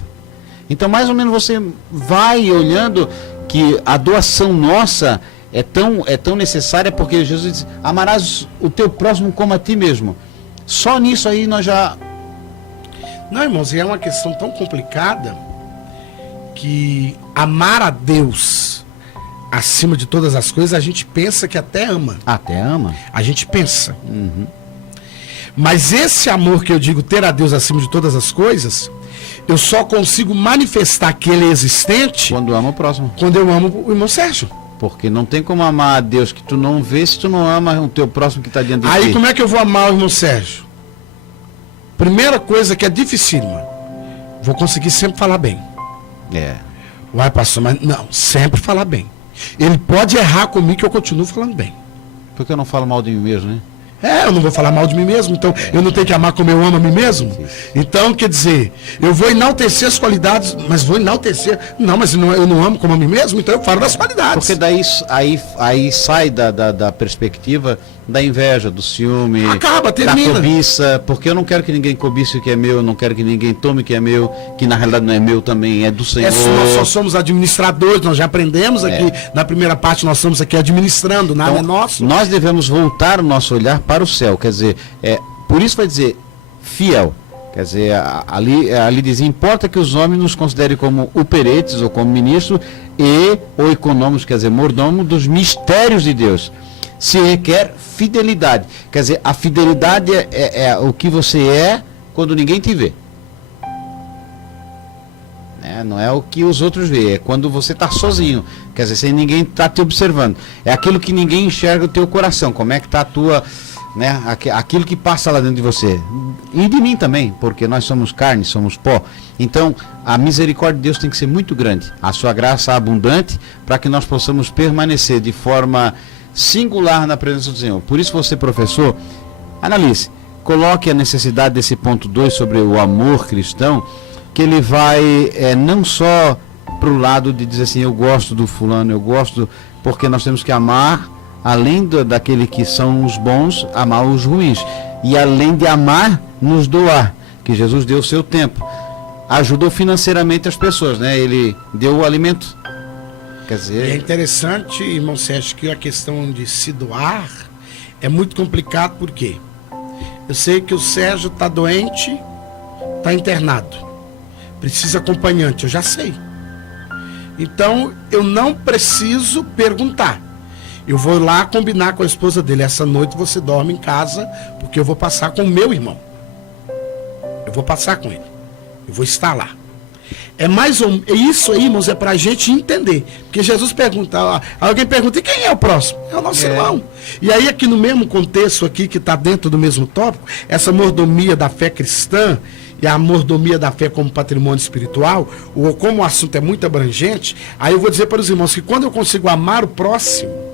Então, mais ou menos, você vai olhando que a doação nossa é tão necessária, porque Jesus diz, amarás o teu próximo como a ti mesmo. Só nisso aí nós já... Não, irmãos, e é uma questão tão complicada que amar a Deus acima de todas as coisas, a gente pensa que até ama. Até ama. A gente pensa. Uhum. Mas esse amor que eu digo, ter a Deus acima de todas as coisas, eu só consigo manifestar que ele é existente Quando ama o próximo. quando eu amo o irmão Sérgio. Porque não tem como amar a Deus que tu não vê se tu não ama o teu próximo que está diante de ti. Aí como é que eu vou amar o irmão Sérgio? Primeira coisa que é dificílima. Vou conseguir sempre falar bem. É. Uai, pastor, mas não, sempre falar bem. Ele pode errar comigo que eu continuo falando bem. Porque eu não falo mal de mim mesmo, né? Eu não vou falar mal de mim mesmo, então eu não tenho que amar como eu amo a mim mesmo. Então, quer dizer, eu vou enaltecer as qualidades, mas vou enaltecer. Não, mas eu não amo como a mim mesmo, então eu falo das qualidades. Porque daí aí sai da perspectiva da inveja, do ciúme, Acaba, termina. da cobiça, porque eu não quero que ninguém cobice o que é meu, eu não quero que ninguém tome o que é meu, que na realidade não é meu também, é do Senhor. Nós só somos administradores, nós já aprendemos aqui, na primeira parte nós estamos aqui administrando, nada Então, é nosso. Nós devemos voltar o nosso olhar para o céu, quer dizer, por isso vai dizer fiel. Quer dizer, ali diz, importa que os homens nos considerem como operetes ou como ministros ou econômicos, quer dizer, mordomo dos mistérios de Deus. Se requer fidelidade. Quer dizer, a fidelidade é o que você é quando ninguém te vê. Não é o que os outros veem, é quando você está sozinho. Quer dizer, sem ninguém está te observando. É aquilo que ninguém enxerga o teu coração. Como é que está a tua... Né, aquilo que passa lá dentro de você. E de mim também, porque nós somos carne, somos pó. Então, a misericórdia de Deus tem que ser muito grande. A sua graça abundante, para que nós possamos permanecer de forma singular na presença do Senhor. Por isso você, professor, analise, coloque a necessidade desse ponto 2 sobre o amor cristão, que ele vai não só para o lado de dizer assim, eu gosto do fulano, eu gosto, porque nós temos que amar, além daquele que são os bons, amar os ruins. E além de amar, nos doar, que Jesus deu o seu tempo. Ajudou financeiramente as pessoas, né? Ele deu o alimento. Quer dizer... E é interessante, irmão Sérgio, que a questão de se doar é muito complicado, por quê? Eu sei que o Sérgio está doente, está internado, precisa acompanhante, eu já sei. Então, eu não preciso perguntar. Eu vou lá combinar com a esposa dele, essa noite você dorme em casa, porque eu vou passar com o meu irmão. Eu vou passar com ele. Eu vou estar lá. Isso aí, irmãos, é para a gente entender. Porque Jesus pergunta, alguém pergunta, e quem é o próximo? É o nosso irmão. E aí aqui no mesmo contexto aqui, que está dentro do mesmo tópico, essa mordomia da fé cristã, e a mordomia da fé como patrimônio espiritual, ou como o assunto é muito abrangente, aí eu vou dizer para os irmãos que quando eu consigo amar o próximo,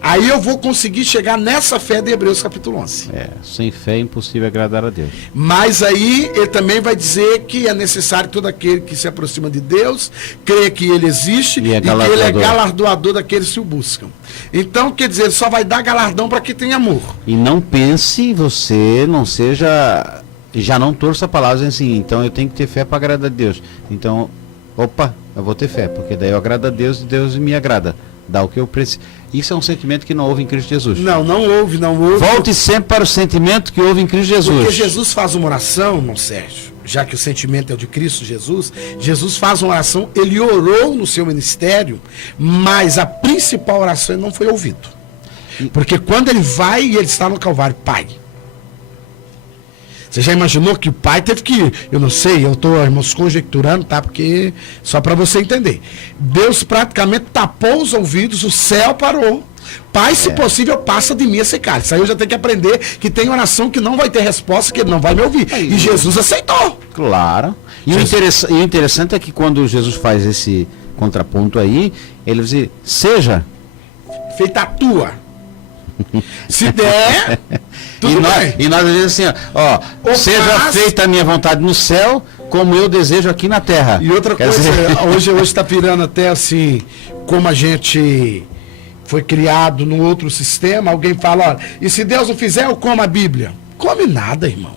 aí eu vou conseguir chegar nessa fé de Hebreus capítulo 11. Sem fé é impossível agradar a Deus. Mas aí ele também vai dizer que é necessário todo aquele que se aproxima de Deus, creia que ele existe e que ele é galardoador daqueles que o buscam. Então, quer dizer, ele só vai dar galardão para quem tem amor. E não pense, você não seja... Já não torça palavras assim, então eu tenho que ter fé para agradar a Deus. Então, eu vou ter fé, porque daí eu agrado a Deus e Deus me agrada. Dá o que eu preciso. Isso é um sentimento que não houve em Cristo Jesus. Não houve. Volte sempre para o sentimento que houve em Cristo Jesus. Porque Jesus faz uma oração, irmão Sérgio, já que o sentimento é o de Cristo Jesus, Jesus faz uma oração, ele orou no seu ministério, mas a principal oração não foi ouvido. Porque quando ele vai e ele está no Calvário, Pai. Você já imaginou que o pai teve que, eu não sei, eu estou, irmãos, conjecturando, tá? Porque, só para você entender. Deus praticamente tapou os ouvidos, o céu parou. Pai, se possível, passa de mim esse cálice. Aí eu já tenho que aprender que tem oração que não vai ter resposta, que ele não vai me ouvir. E Jesus aceitou. Claro. E o interessante é que quando Jesus faz esse contraponto aí, ele diz, seja feita a tua. Se der, tudo bem. E nós dizemos assim, seja feita a minha vontade no céu, como eu desejo aqui na terra. E outra coisa, hoje está virando até assim, como a gente foi criado num outro sistema, alguém fala, olha, e se Deus não fizer, eu como a Bíblia. Come nada, irmão.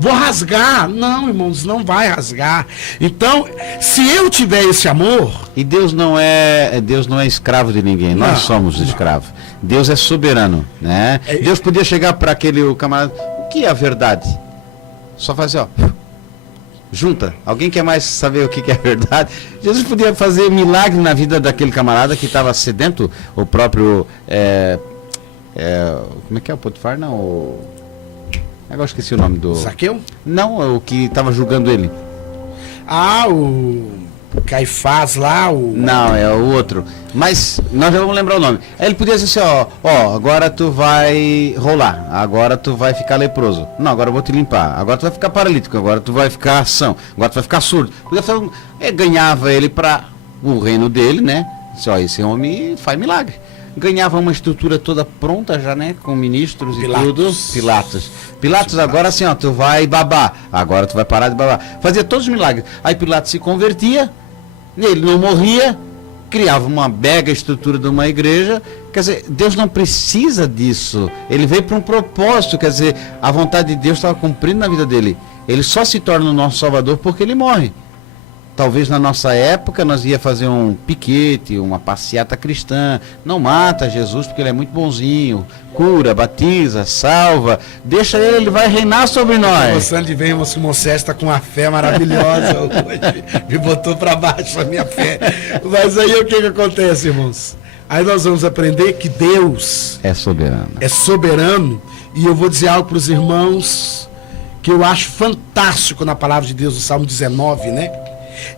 Vou rasgar. Não, irmãos, não vai rasgar. Então, se eu tiver esse amor... E Deus não é escravo de ninguém, nós somos escravos. Deus é soberano, né? Deus podia chegar para aquele camarada, o que é a verdade? Só fazer, ó, junta. Alguém quer mais saber o que é a verdade? Jesus podia fazer milagre na vida daquele camarada que estava sedento, o próprio... como é que é o Potifar? Não, agora esqueci o nome do... Zaqueu? Não, o que estava julgando ele. Ah, o Caifás lá, o... Não, é o outro. Mas nós já vamos lembrar o nome. Aí ele podia dizer assim, ó, agora tu vai rolar, agora tu vai ficar leproso. Não, agora eu vou te limpar. Agora tu vai ficar paralítico, agora tu vai ficar ação, agora tu vai ficar surdo. Podia fazer ganhava ele para o reino dele, né? Ó, esse homem faz milagre. Ganhava uma estrutura toda pronta já, né? Com ministros e tudo. Pilatos agora assim, ó, tu vai babar. Agora tu vai parar de babar. Fazia todos os milagres. Aí Pilatos se convertia, ele não morria, criava uma mega estrutura de uma igreja. Quer dizer, Deus não precisa disso. Ele veio para um propósito, quer dizer, a vontade de Deus estava cumprindo na vida dele. Ele só se torna o nosso Salvador porque ele morre. Talvez na nossa época nós ia fazer um piquete, uma passeata cristã. Não mata Jesus porque ele é muito bonzinho. Cura, batiza, salva. Deixa ele vai reinar sobre nós. Gostando de ver, irmão, que o Moisés está com uma fé maravilhosa hoje. Me botou para baixo a minha fé. Mas aí o que acontece, irmãos? Aí nós vamos aprender que Deus é soberano. É soberano. E eu vou dizer algo para os irmãos que eu acho fantástico na palavra de Deus, no Salmo 19, né?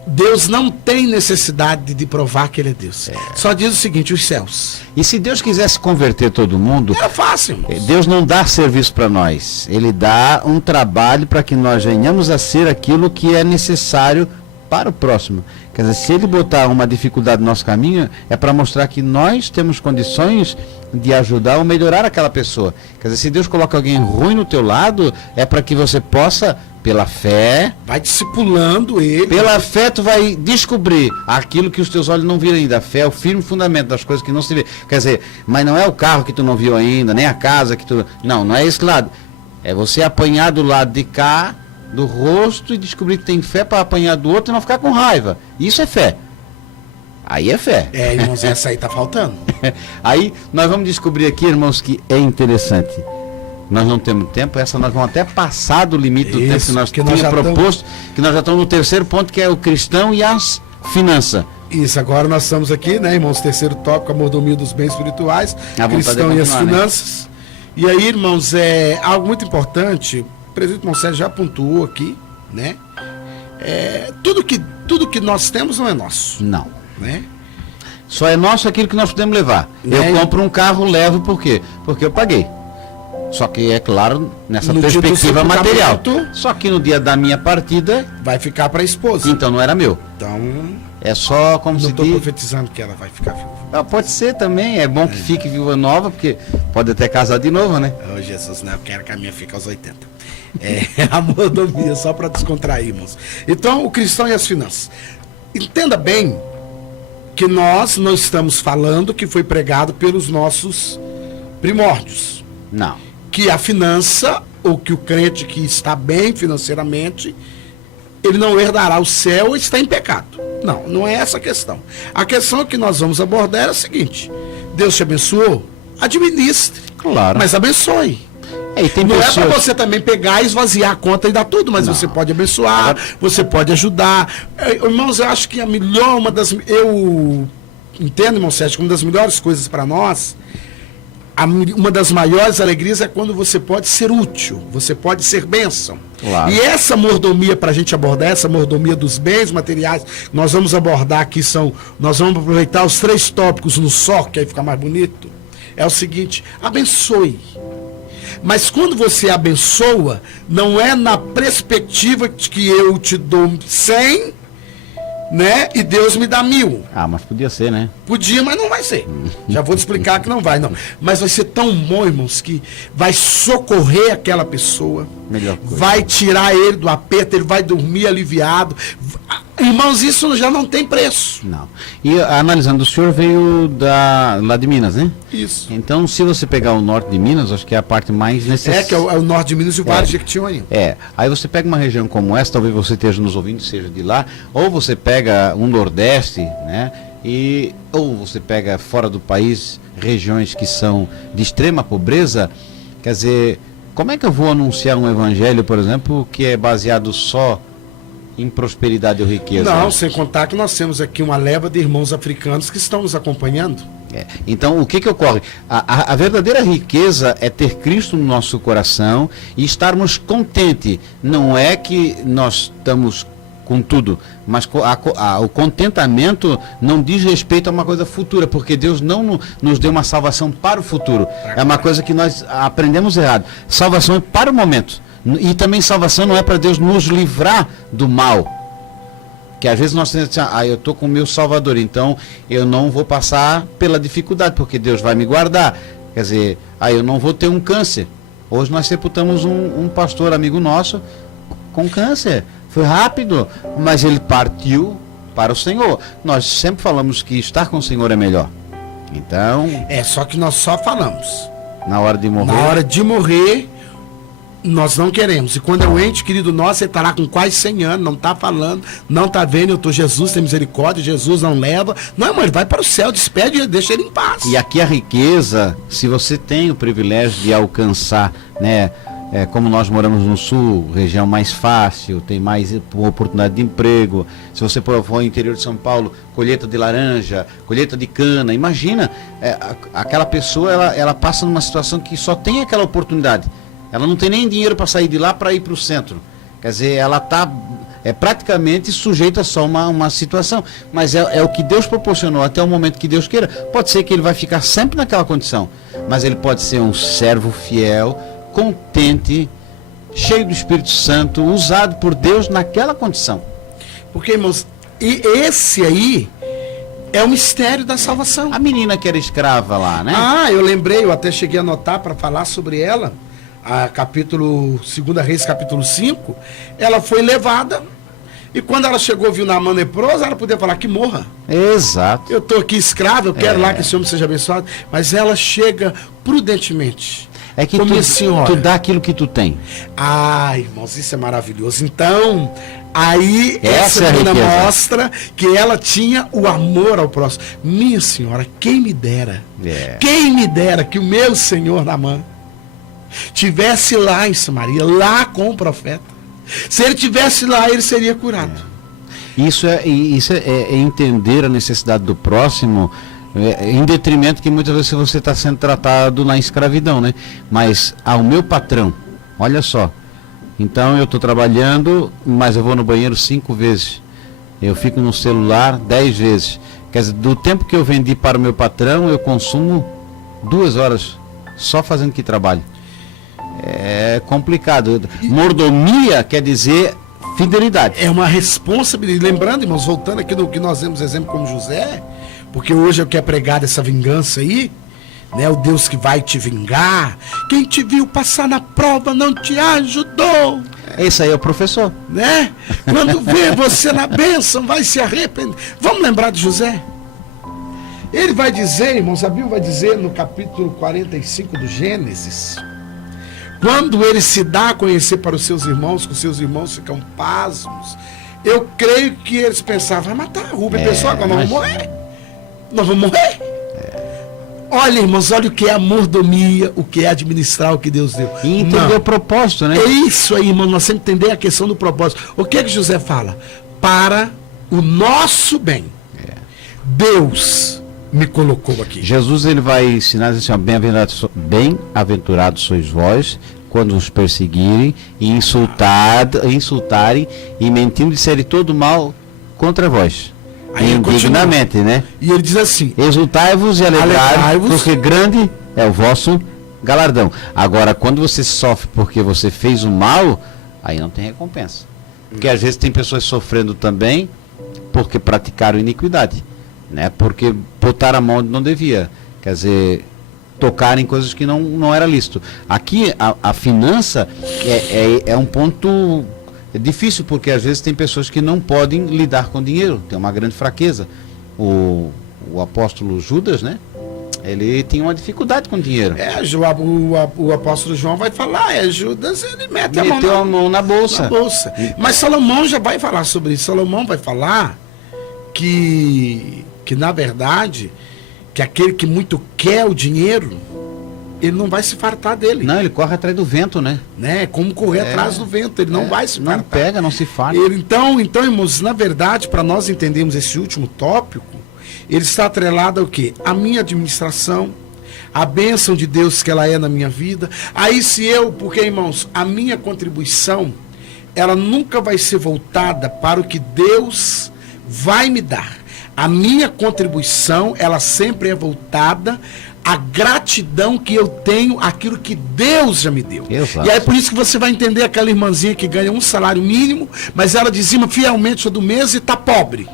Deus não tem necessidade de provar que ele é Deus. Só diz o seguinte, os céus. E se Deus quisesse converter todo mundo... Era fácil. Deus não dá serviço para nós. Ele dá um trabalho para que nós venhamos a ser aquilo que é necessário para o próximo. Quer dizer, se ele botar uma dificuldade no nosso caminho, é para mostrar que nós temos condições de ajudar ou melhorar aquela pessoa. Quer dizer, se Deus coloca alguém ruim no teu lado, é para que você possa... Pela fé, vai discipulando ele. Pela fé tu vai descobrir aquilo que os teus olhos não viram ainda. A fé é o firme fundamento das coisas que não se vê. Quer dizer, mas não é o carro que tu não viu ainda, nem a casa que tu... Não é esse lado. É você apanhar do lado de cá, do rosto, e descobrir que tem fé para apanhar do outro e não ficar com raiva. Isso é fé. Aí é fé. Irmãos, essa aí tá faltando. Aí nós vamos descobrir aqui, irmãos, que é interessante. Nós não temos tempo, nós vamos até passar do limite do tempo que nós tínhamos proposto, que nós já estamos no terceiro ponto, que é o cristão e as finanças. Isso, agora nós estamos aqui, né, irmãos, terceiro tópico, a mordomia dos bens espirituais, cristão e as finanças. Né? E aí, irmãos, algo muito importante, o presidente Monsenhor já pontuou aqui, né? Tudo que nós temos não é nosso. Não. Né? Só é nosso aquilo que nós podemos levar. Eu compro um carro, levo por quê? Porque eu paguei. Só que, é claro, nessa perspectiva material. Só que no dia da minha partida... vai ficar para a esposa. Então não era meu. Então... é só como se diz... Não estou profetizando que ela vai ficar viúva. Pode ser também. É bom que fique viúva nova, porque pode até casar de novo, né? Oh, Jesus, não. Eu quero que a minha fique aos 80. A mordomia, só para descontrair, irmãos. Então, o cristão e as finanças. Entenda bem que nós não estamos falando que foi pregado pelos nossos primórdios. Não. Que a finança, ou que o crente que está bem financeiramente, ele não herdará o céu e está em pecado. Não é essa a questão. A questão que nós vamos abordar é a seguinte: Deus te abençoou, administre. Claro. Mas abençoe. Não é para você também pegar, esvaziar a conta e dar tudo, mas você pode abençoar, você pode ajudar. Irmãos, eu acho que eu entendo, irmão Sérgio, que uma das melhores coisas para nós, uma das maiores alegrias é quando você pode ser útil, você pode ser bênção. Claro. E essa mordomia, para a gente abordar, essa mordomia dos bens materiais, nós vamos abordar aqui, nós vamos aproveitar os 3 tópicos no só, que aí fica mais bonito. É o seguinte: abençoe. Mas quando você abençoa, não é na perspectiva de que eu te dou 100, né? E Deus me dá 1000. Mas podia ser, né? Podia, mas não vai ser. Já vou te explicar que não vai, não. Mas vai ser tão bom, irmãos, que vai socorrer aquela pessoa. Melhor coisa. Vai tirar ele do aperto, ele vai dormir aliviado. Irmãos, isso já não tem preço. Não. E analisando, o senhor veio lá de Minas, né? Isso. Então, se você pegar o norte de Minas, acho que é a parte mais necessária. Que é o norte de Minas e o Vale de Jequitinhonha. Aí você pega uma região como essa, talvez você esteja nos ouvindo, seja de lá, ou você pega um Nordeste, né? Ou você pega fora do país, regiões que são de extrema pobreza. Quer dizer, como é que eu vou anunciar um evangelho, por exemplo, que é baseado só em prosperidade ou riqueza? Não, sem contar que nós temos aqui uma leva de irmãos africanos que estão nos acompanhando. Então, o que ocorre? A verdadeira riqueza é ter Cristo no nosso coração e estarmos contentes. Não é que nós estamos com tudo, mas o contentamento não diz respeito a uma coisa futura, porque Deus não nos deu uma salvação para o futuro. É uma coisa que nós aprendemos errado. Salvação é para o momento. E também salvação não é para Deus nos livrar do mal. Que às vezes nós temos assim, eu estou com o meu Salvador, então eu não vou passar pela dificuldade, porque Deus vai me guardar. Quer dizer, eu não vou ter um câncer. Hoje nós sepultamos um pastor amigo nosso com câncer. Foi rápido, mas ele partiu para o Senhor. Nós sempre falamos que estar com o Senhor é melhor. Então... só que nós só falamos. Na hora de morrer... Na hora de morrer, nós não queremos. E quando é um ente querido nosso, ele está lá com quase 100 anos, não está falando, não está vendo, eu estou, Jesus tem misericórdia, Jesus não leva. Não, irmão, ele vai para o céu, despede e deixa ele em paz. E aqui a riqueza, se você tem o privilégio de alcançar, né... como nós moramos no sul, região mais fácil, tem mais oportunidade de emprego. Se você for ao interior de São Paulo, colheita de laranja, colheita de cana, imagina, aquela pessoa ela passa numa situação que só tem aquela oportunidade. Ela não tem nem dinheiro para sair de lá para ir para o centro. Quer dizer, ela está praticamente sujeita só a uma situação. Mas é o que Deus proporcionou até o momento que Deus queira. Pode ser que ele vai ficar sempre naquela condição, mas ele pode ser um servo fiel, contente, cheio do Espírito Santo, usado por Deus naquela condição. Porque, irmãos, e esse aí é o mistério da salvação. A menina que era escrava lá, né? Eu lembrei, eu até cheguei a anotar para falar sobre ela, capítulo 2 Reis, capítulo 5, ela foi levada, e quando ela chegou, viu Naamã leproso, ela podia falar que morra. Exato. Eu estou aqui escrava, eu quero lá que esse homem seja abençoado, mas ela chega prudentemente. É que tu dá aquilo que tu tem. Irmãos, isso é maravilhoso. Então, aí essa menina mostra que ela tinha o amor ao próximo. Minha senhora, quem me dera que o meu senhor Naamã tivesse lá em Samaria, lá com o profeta. Se ele tivesse lá, ele seria curado. Isso é entender a necessidade do próximo, em detrimento que muitas vezes você está sendo tratado na escravidão, né? Mas ao meu patrão, olha só, então eu estou trabalhando, mas eu vou no banheiro 5 vezes, eu fico no celular 10 vezes, quer dizer, do tempo que eu vendi para o meu patrão, eu consumo 2 horas só fazendo que trabalho. É complicado. Mordomia quer dizer fidelidade. É uma responsabilidade. Lembrando, irmãos, voltando aqui no que nós vemos exemplo como José, porque hoje eu quero pregar dessa vingança aí, né? O Deus que vai te vingar. Quem te viu passar na prova não te ajudou. Esse aí é o professor, né? Quando vê você na bênção, vai se arrepender. Vamos lembrar de José? Ele vai dizer, irmãos, a Bíblia vai dizer no capítulo 45 do Gênesis, quando ele se dá a conhecer para os seus irmãos, que os seus irmãos ficam pasmos, eu creio que eles pensavam, vai matar Rubem, pessoal, agora nós vamos morrer. Nós vamos morrer. Olha, irmãos, olha o que é a mordomia, o que é administrar o que Deus deu. E entender o propósito, né? É isso aí, irmão, nós temos que entender a questão do propósito. O que é que José fala? Para o nosso bem. Deus me colocou aqui. Jesus, ele vai ensinar assim, bem-aventurados sois vós, quando os perseguirem e insultarem e mentindo disserem todo mal contra vós. Aí indignamente, né? E ele diz assim: exultai-vos e alegrai-vos, porque grande é o vosso galardão. Agora, quando você sofre porque você fez o mal, aí não tem recompensa. Porque às vezes tem pessoas sofrendo também porque praticaram iniquidade, né? Porque botaram a mão onde não devia. Quer dizer, tocar em coisas que não era lícito. Aqui a finança é um ponto É difícil porque às vezes tem pessoas que não podem lidar com dinheiro, tem uma grande fraqueza. O apóstolo Judas, né? Ele tinha uma dificuldade com dinheiro. O apóstolo João vai falar, Judas, ele meteu a mão na bolsa. Mas Salomão já vai falar sobre isso. Salomão vai falar que na verdade, que aquele que muito quer o dinheiro, ele não vai se fartar dele. Não, ele corre atrás do vento, né? Como correr atrás do vento, ele não vai se fartar. Não pega, não se farta. Então, irmãos, na verdade, para nós entendermos esse último tópico, ele está atrelado ao quê? A minha administração, a bênção de Deus que ela é na minha vida. Aí porque, irmãos, a minha contribuição, ela nunca vai ser voltada para o que Deus vai me dar. A minha contribuição, ela sempre é voltada à gratidão que eu tenho, aquilo que Deus já me deu. Exato. E aí por isso que você vai entender aquela irmãzinha que ganha um salário mínimo, mas ela dizima fielmente todo mês e está pobre.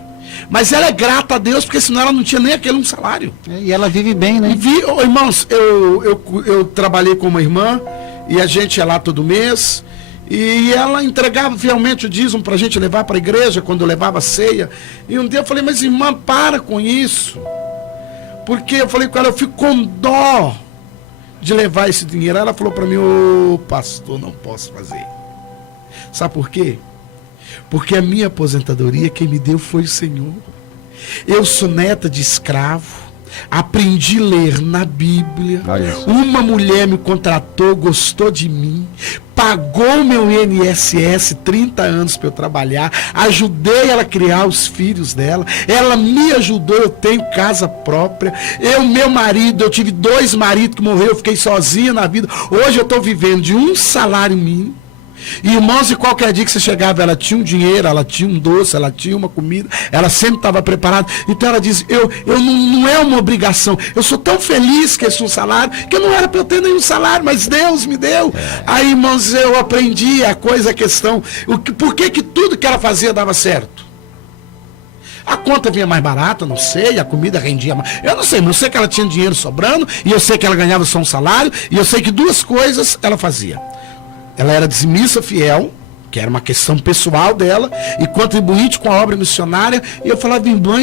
Mas ela é grata a Deus, porque senão ela não tinha nem aquele um salário. E ela vive bem, né? Irmãos, eu trabalhei com uma irmã, e a gente ia lá todo mês, e ela entregava fielmente o dízimo para a gente levar para a igreja, quando eu levava a ceia. E um dia eu falei, mas irmã, para com isso. Porque eu falei com ela, eu fico com dó de levar esse dinheiro. Ela falou para mim, ô pastor, não posso fazer. Sabe por quê? Porque a minha aposentadoria, quem me deu foi o Senhor. Eu sou neta de escravo. Aprendi a ler na Bíblia. Uma mulher me contratou, gostou de mim, pagou meu INSS 30 anos para eu trabalhar, ajudei ela a criar os filhos dela, ela me ajudou, eu tenho casa própria. Meu marido, eu tive 2 maridos que morreram, eu fiquei sozinha na vida. Hoje eu estou vivendo de um salário mínimo. E, irmãos, e qualquer dia que você chegava, ela tinha um dinheiro, ela tinha um doce, ela tinha uma comida, ela sempre estava preparada. Então ela diz, não é uma obrigação, eu sou tão feliz que esse é um salário, que não era para eu ter nenhum salário, mas Deus me deu. Aí, irmãos, eu aprendi a questão, por que tudo que ela fazia dava certo? A conta vinha mais barata, não sei, a comida rendia mais. Eu não sei, mas eu sei que ela tinha dinheiro sobrando, e eu sei que ela ganhava só um salário, e eu sei que 2 coisas ela fazia. Ela era dizimista fiel, que era uma questão pessoal dela, e contribuinte com a obra missionária. E eu falava, irmã,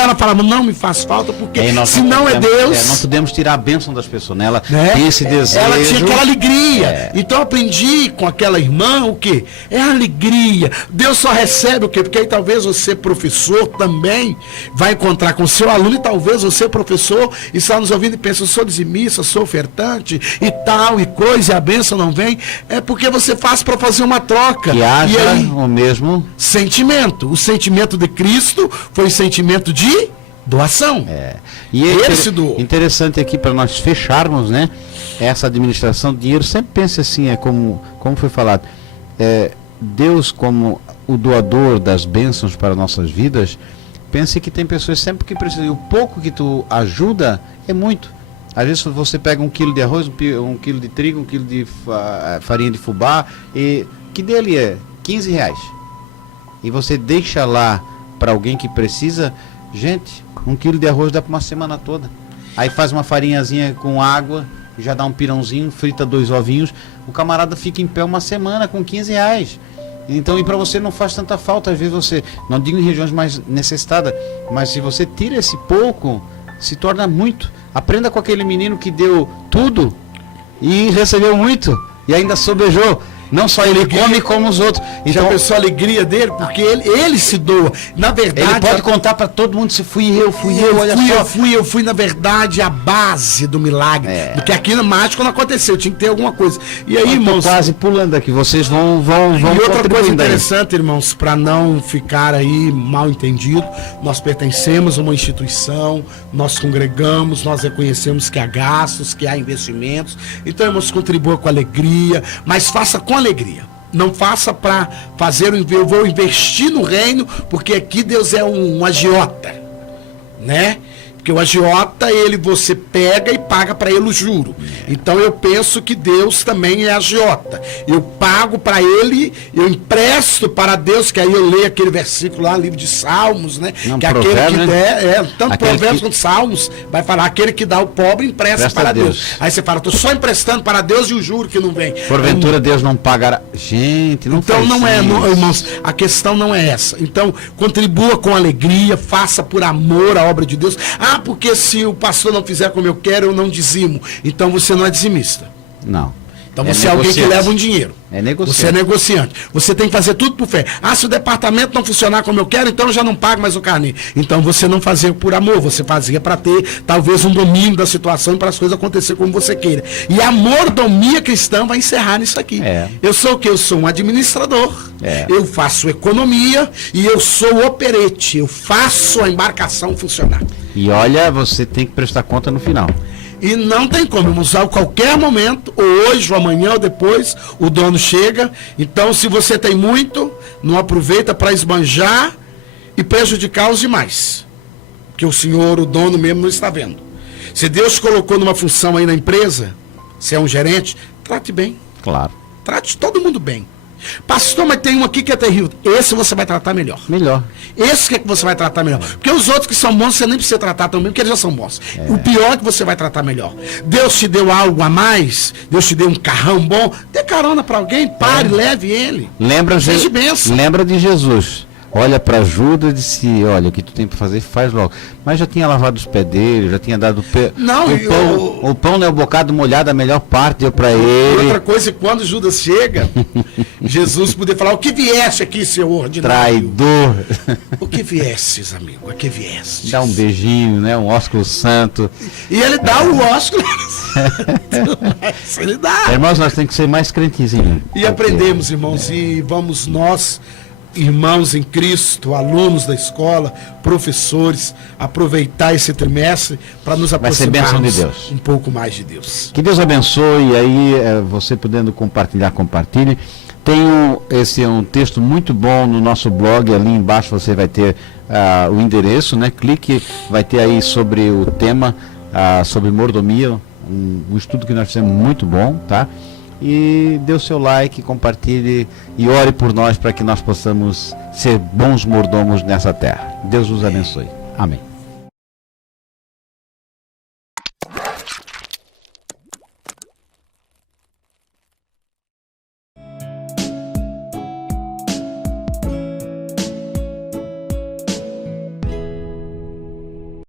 ela falava, não me faz falta, porque se não é Deus... não podemos tirar a bênção das pessoas, né? Ela tem esse desejo. Ela tinha aquela alegria. Então eu aprendi com aquela irmã o quê? É a alegria. Deus só recebe o quê? Porque aí talvez você, professor, também vai encontrar com o seu aluno, e talvez você, professor, está nos ouvindo e pensa, eu sou dizimista, sou ofertante, e tal, e coisa, e a bênção não vem. É porque você faz para fazer uma troca. Que haja o mesmo sentimento. O sentimento de Cristo foi o sentimento de doação. E ele se doou. Interessante aqui para nós fecharmos, né? Essa administração de dinheiro, sempre pense assim, como foi falado, Deus como o doador das bênçãos para nossas vidas. Pense que tem pessoas sempre que precisam, e o pouco que tu ajuda é muito. Às vezes você pega 1 quilo de arroz, 1 quilo de trigo, 1 quilo de farinha de fubá, e que dele é 15 reais, e você deixa lá para alguém que precisa. Gente, 1 quilo de arroz dá para uma semana toda. Aí faz uma farinhazinha com água, já dá um pirãozinho, frita 2 ovinhos, o camarada fica em pé uma semana com 15 reais. Então, e para você não faz tanta falta. Às vezes você, não digo em regiões mais necessitadas, mas se você tira esse pouco, se torna muito. Aprenda com aquele menino que deu tudo e recebeu muito, e ainda sobejou. Não só ele come, como os outros. Então, já pensou a alegria dele? Porque ele se doa. Na verdade, ele pode contar para todo mundo, se fui eu, eu fui, na verdade, a base do milagre. Porque aquilo mágico não aconteceu, tinha que ter alguma coisa. E aí, irmãos, quase pulando aqui, vocês vão e outra coisa interessante, irmãos, para não ficar aí mal entendido, nós pertencemos a uma instituição, nós congregamos, nós reconhecemos que há gastos, que há investimentos. Então, irmãos, contribua com alegria, mas faça com alegria. Não faça para fazer, eu vou investir no reino, porque aqui Deus é um agiota, né? Porque o agiota, você pega e paga para ele o juro. Então eu penso que Deus também é agiota. Eu pago para ele, eu empresto para Deus, que aí eu leio aquele versículo lá, livro de Salmos, né? Não, que aquele que né? der, tanto Provérbios quanto Salmos, vai falar, aquele que dá ao pobre empresta para Deus. Aí você fala, estou só emprestando para Deus e o juro que não vem. Porventura Deus não pagará. Gente, não então faz não é, isso. irmãos, a questão não é essa. Então, contribua com alegria, faça por amor a obra de Deus. Porque se o pastor não fizer como eu quero, eu não dizimo. Então você não é dizimista. Não. Então você é alguém que leva um dinheiro. É negociante. Você é negociante. Você tem que fazer tudo por fé. Se o departamento não funcionar como eu quero, então eu já não pago mais o carnê. Então você não fazia por amor, você fazia para ter talvez um domínio da situação e para as coisas acontecer como você queira. E a mordomia cristã vai encerrar nisso aqui. Eu sou o que? Eu sou um administrador. Eu faço economia e eu sou operete. Eu faço a embarcação funcionar. E olha, você tem que prestar conta no final. E não tem como, irmãos, a qualquer momento, ou hoje, ou amanhã, ou depois, o dono chega. Então, se você tem muito, não aproveita para esbanjar e prejudicar os demais. Porque o senhor, o dono mesmo, não está vendo. Se Deus colocou numa função aí na empresa, se é um gerente, trate bem. Claro. Trate todo mundo bem. Pastor, mas tem um aqui que é terrível. Esse você vai tratar melhor. Esse que você vai tratar melhor. Porque os outros que são bons, você nem precisa tratar tão bem, porque eles já são bons. O pior é que você vai tratar melhor. Deus te deu algo a mais, Deus te deu um carrão bom, dê carona para alguém, pare, leve ele. Lembra de Jesus. Olha para Judas e disse, olha, o que tu tem para fazer, faz logo. Mas já tinha lavado os pés dele, já tinha dado o pão, né, o bocado molhado, a melhor parte deu para ele. Outra coisa, quando Judas chega, Jesus podia falar, o que viesse aqui, seu ordinário? Traidor. O que viesses, amigo, o que viesses? Dá um beijinho, né, um ósculo santo. E ele dá o ósculo ele dá. Irmãos, nós temos que ser mais crentezinhos. E aprendemos, irmãos, e vamos nós, irmãos em Cristo, alunos da escola, professores, aproveitar esse trimestre para nos aproximarmos de Deus. Um pouco mais de Deus. Que Deus abençoe, e aí você podendo compartilhar, compartilhe. Tem esse é um texto muito bom no nosso blog, ali embaixo você vai ter o endereço, né? Clique, vai ter aí sobre o tema, sobre mordomia, um estudo que nós fizemos muito bom, tá? E dê o seu like, compartilhe e ore por nós para que nós possamos ser bons mordomos nessa terra. Deus os abençoe. Amém.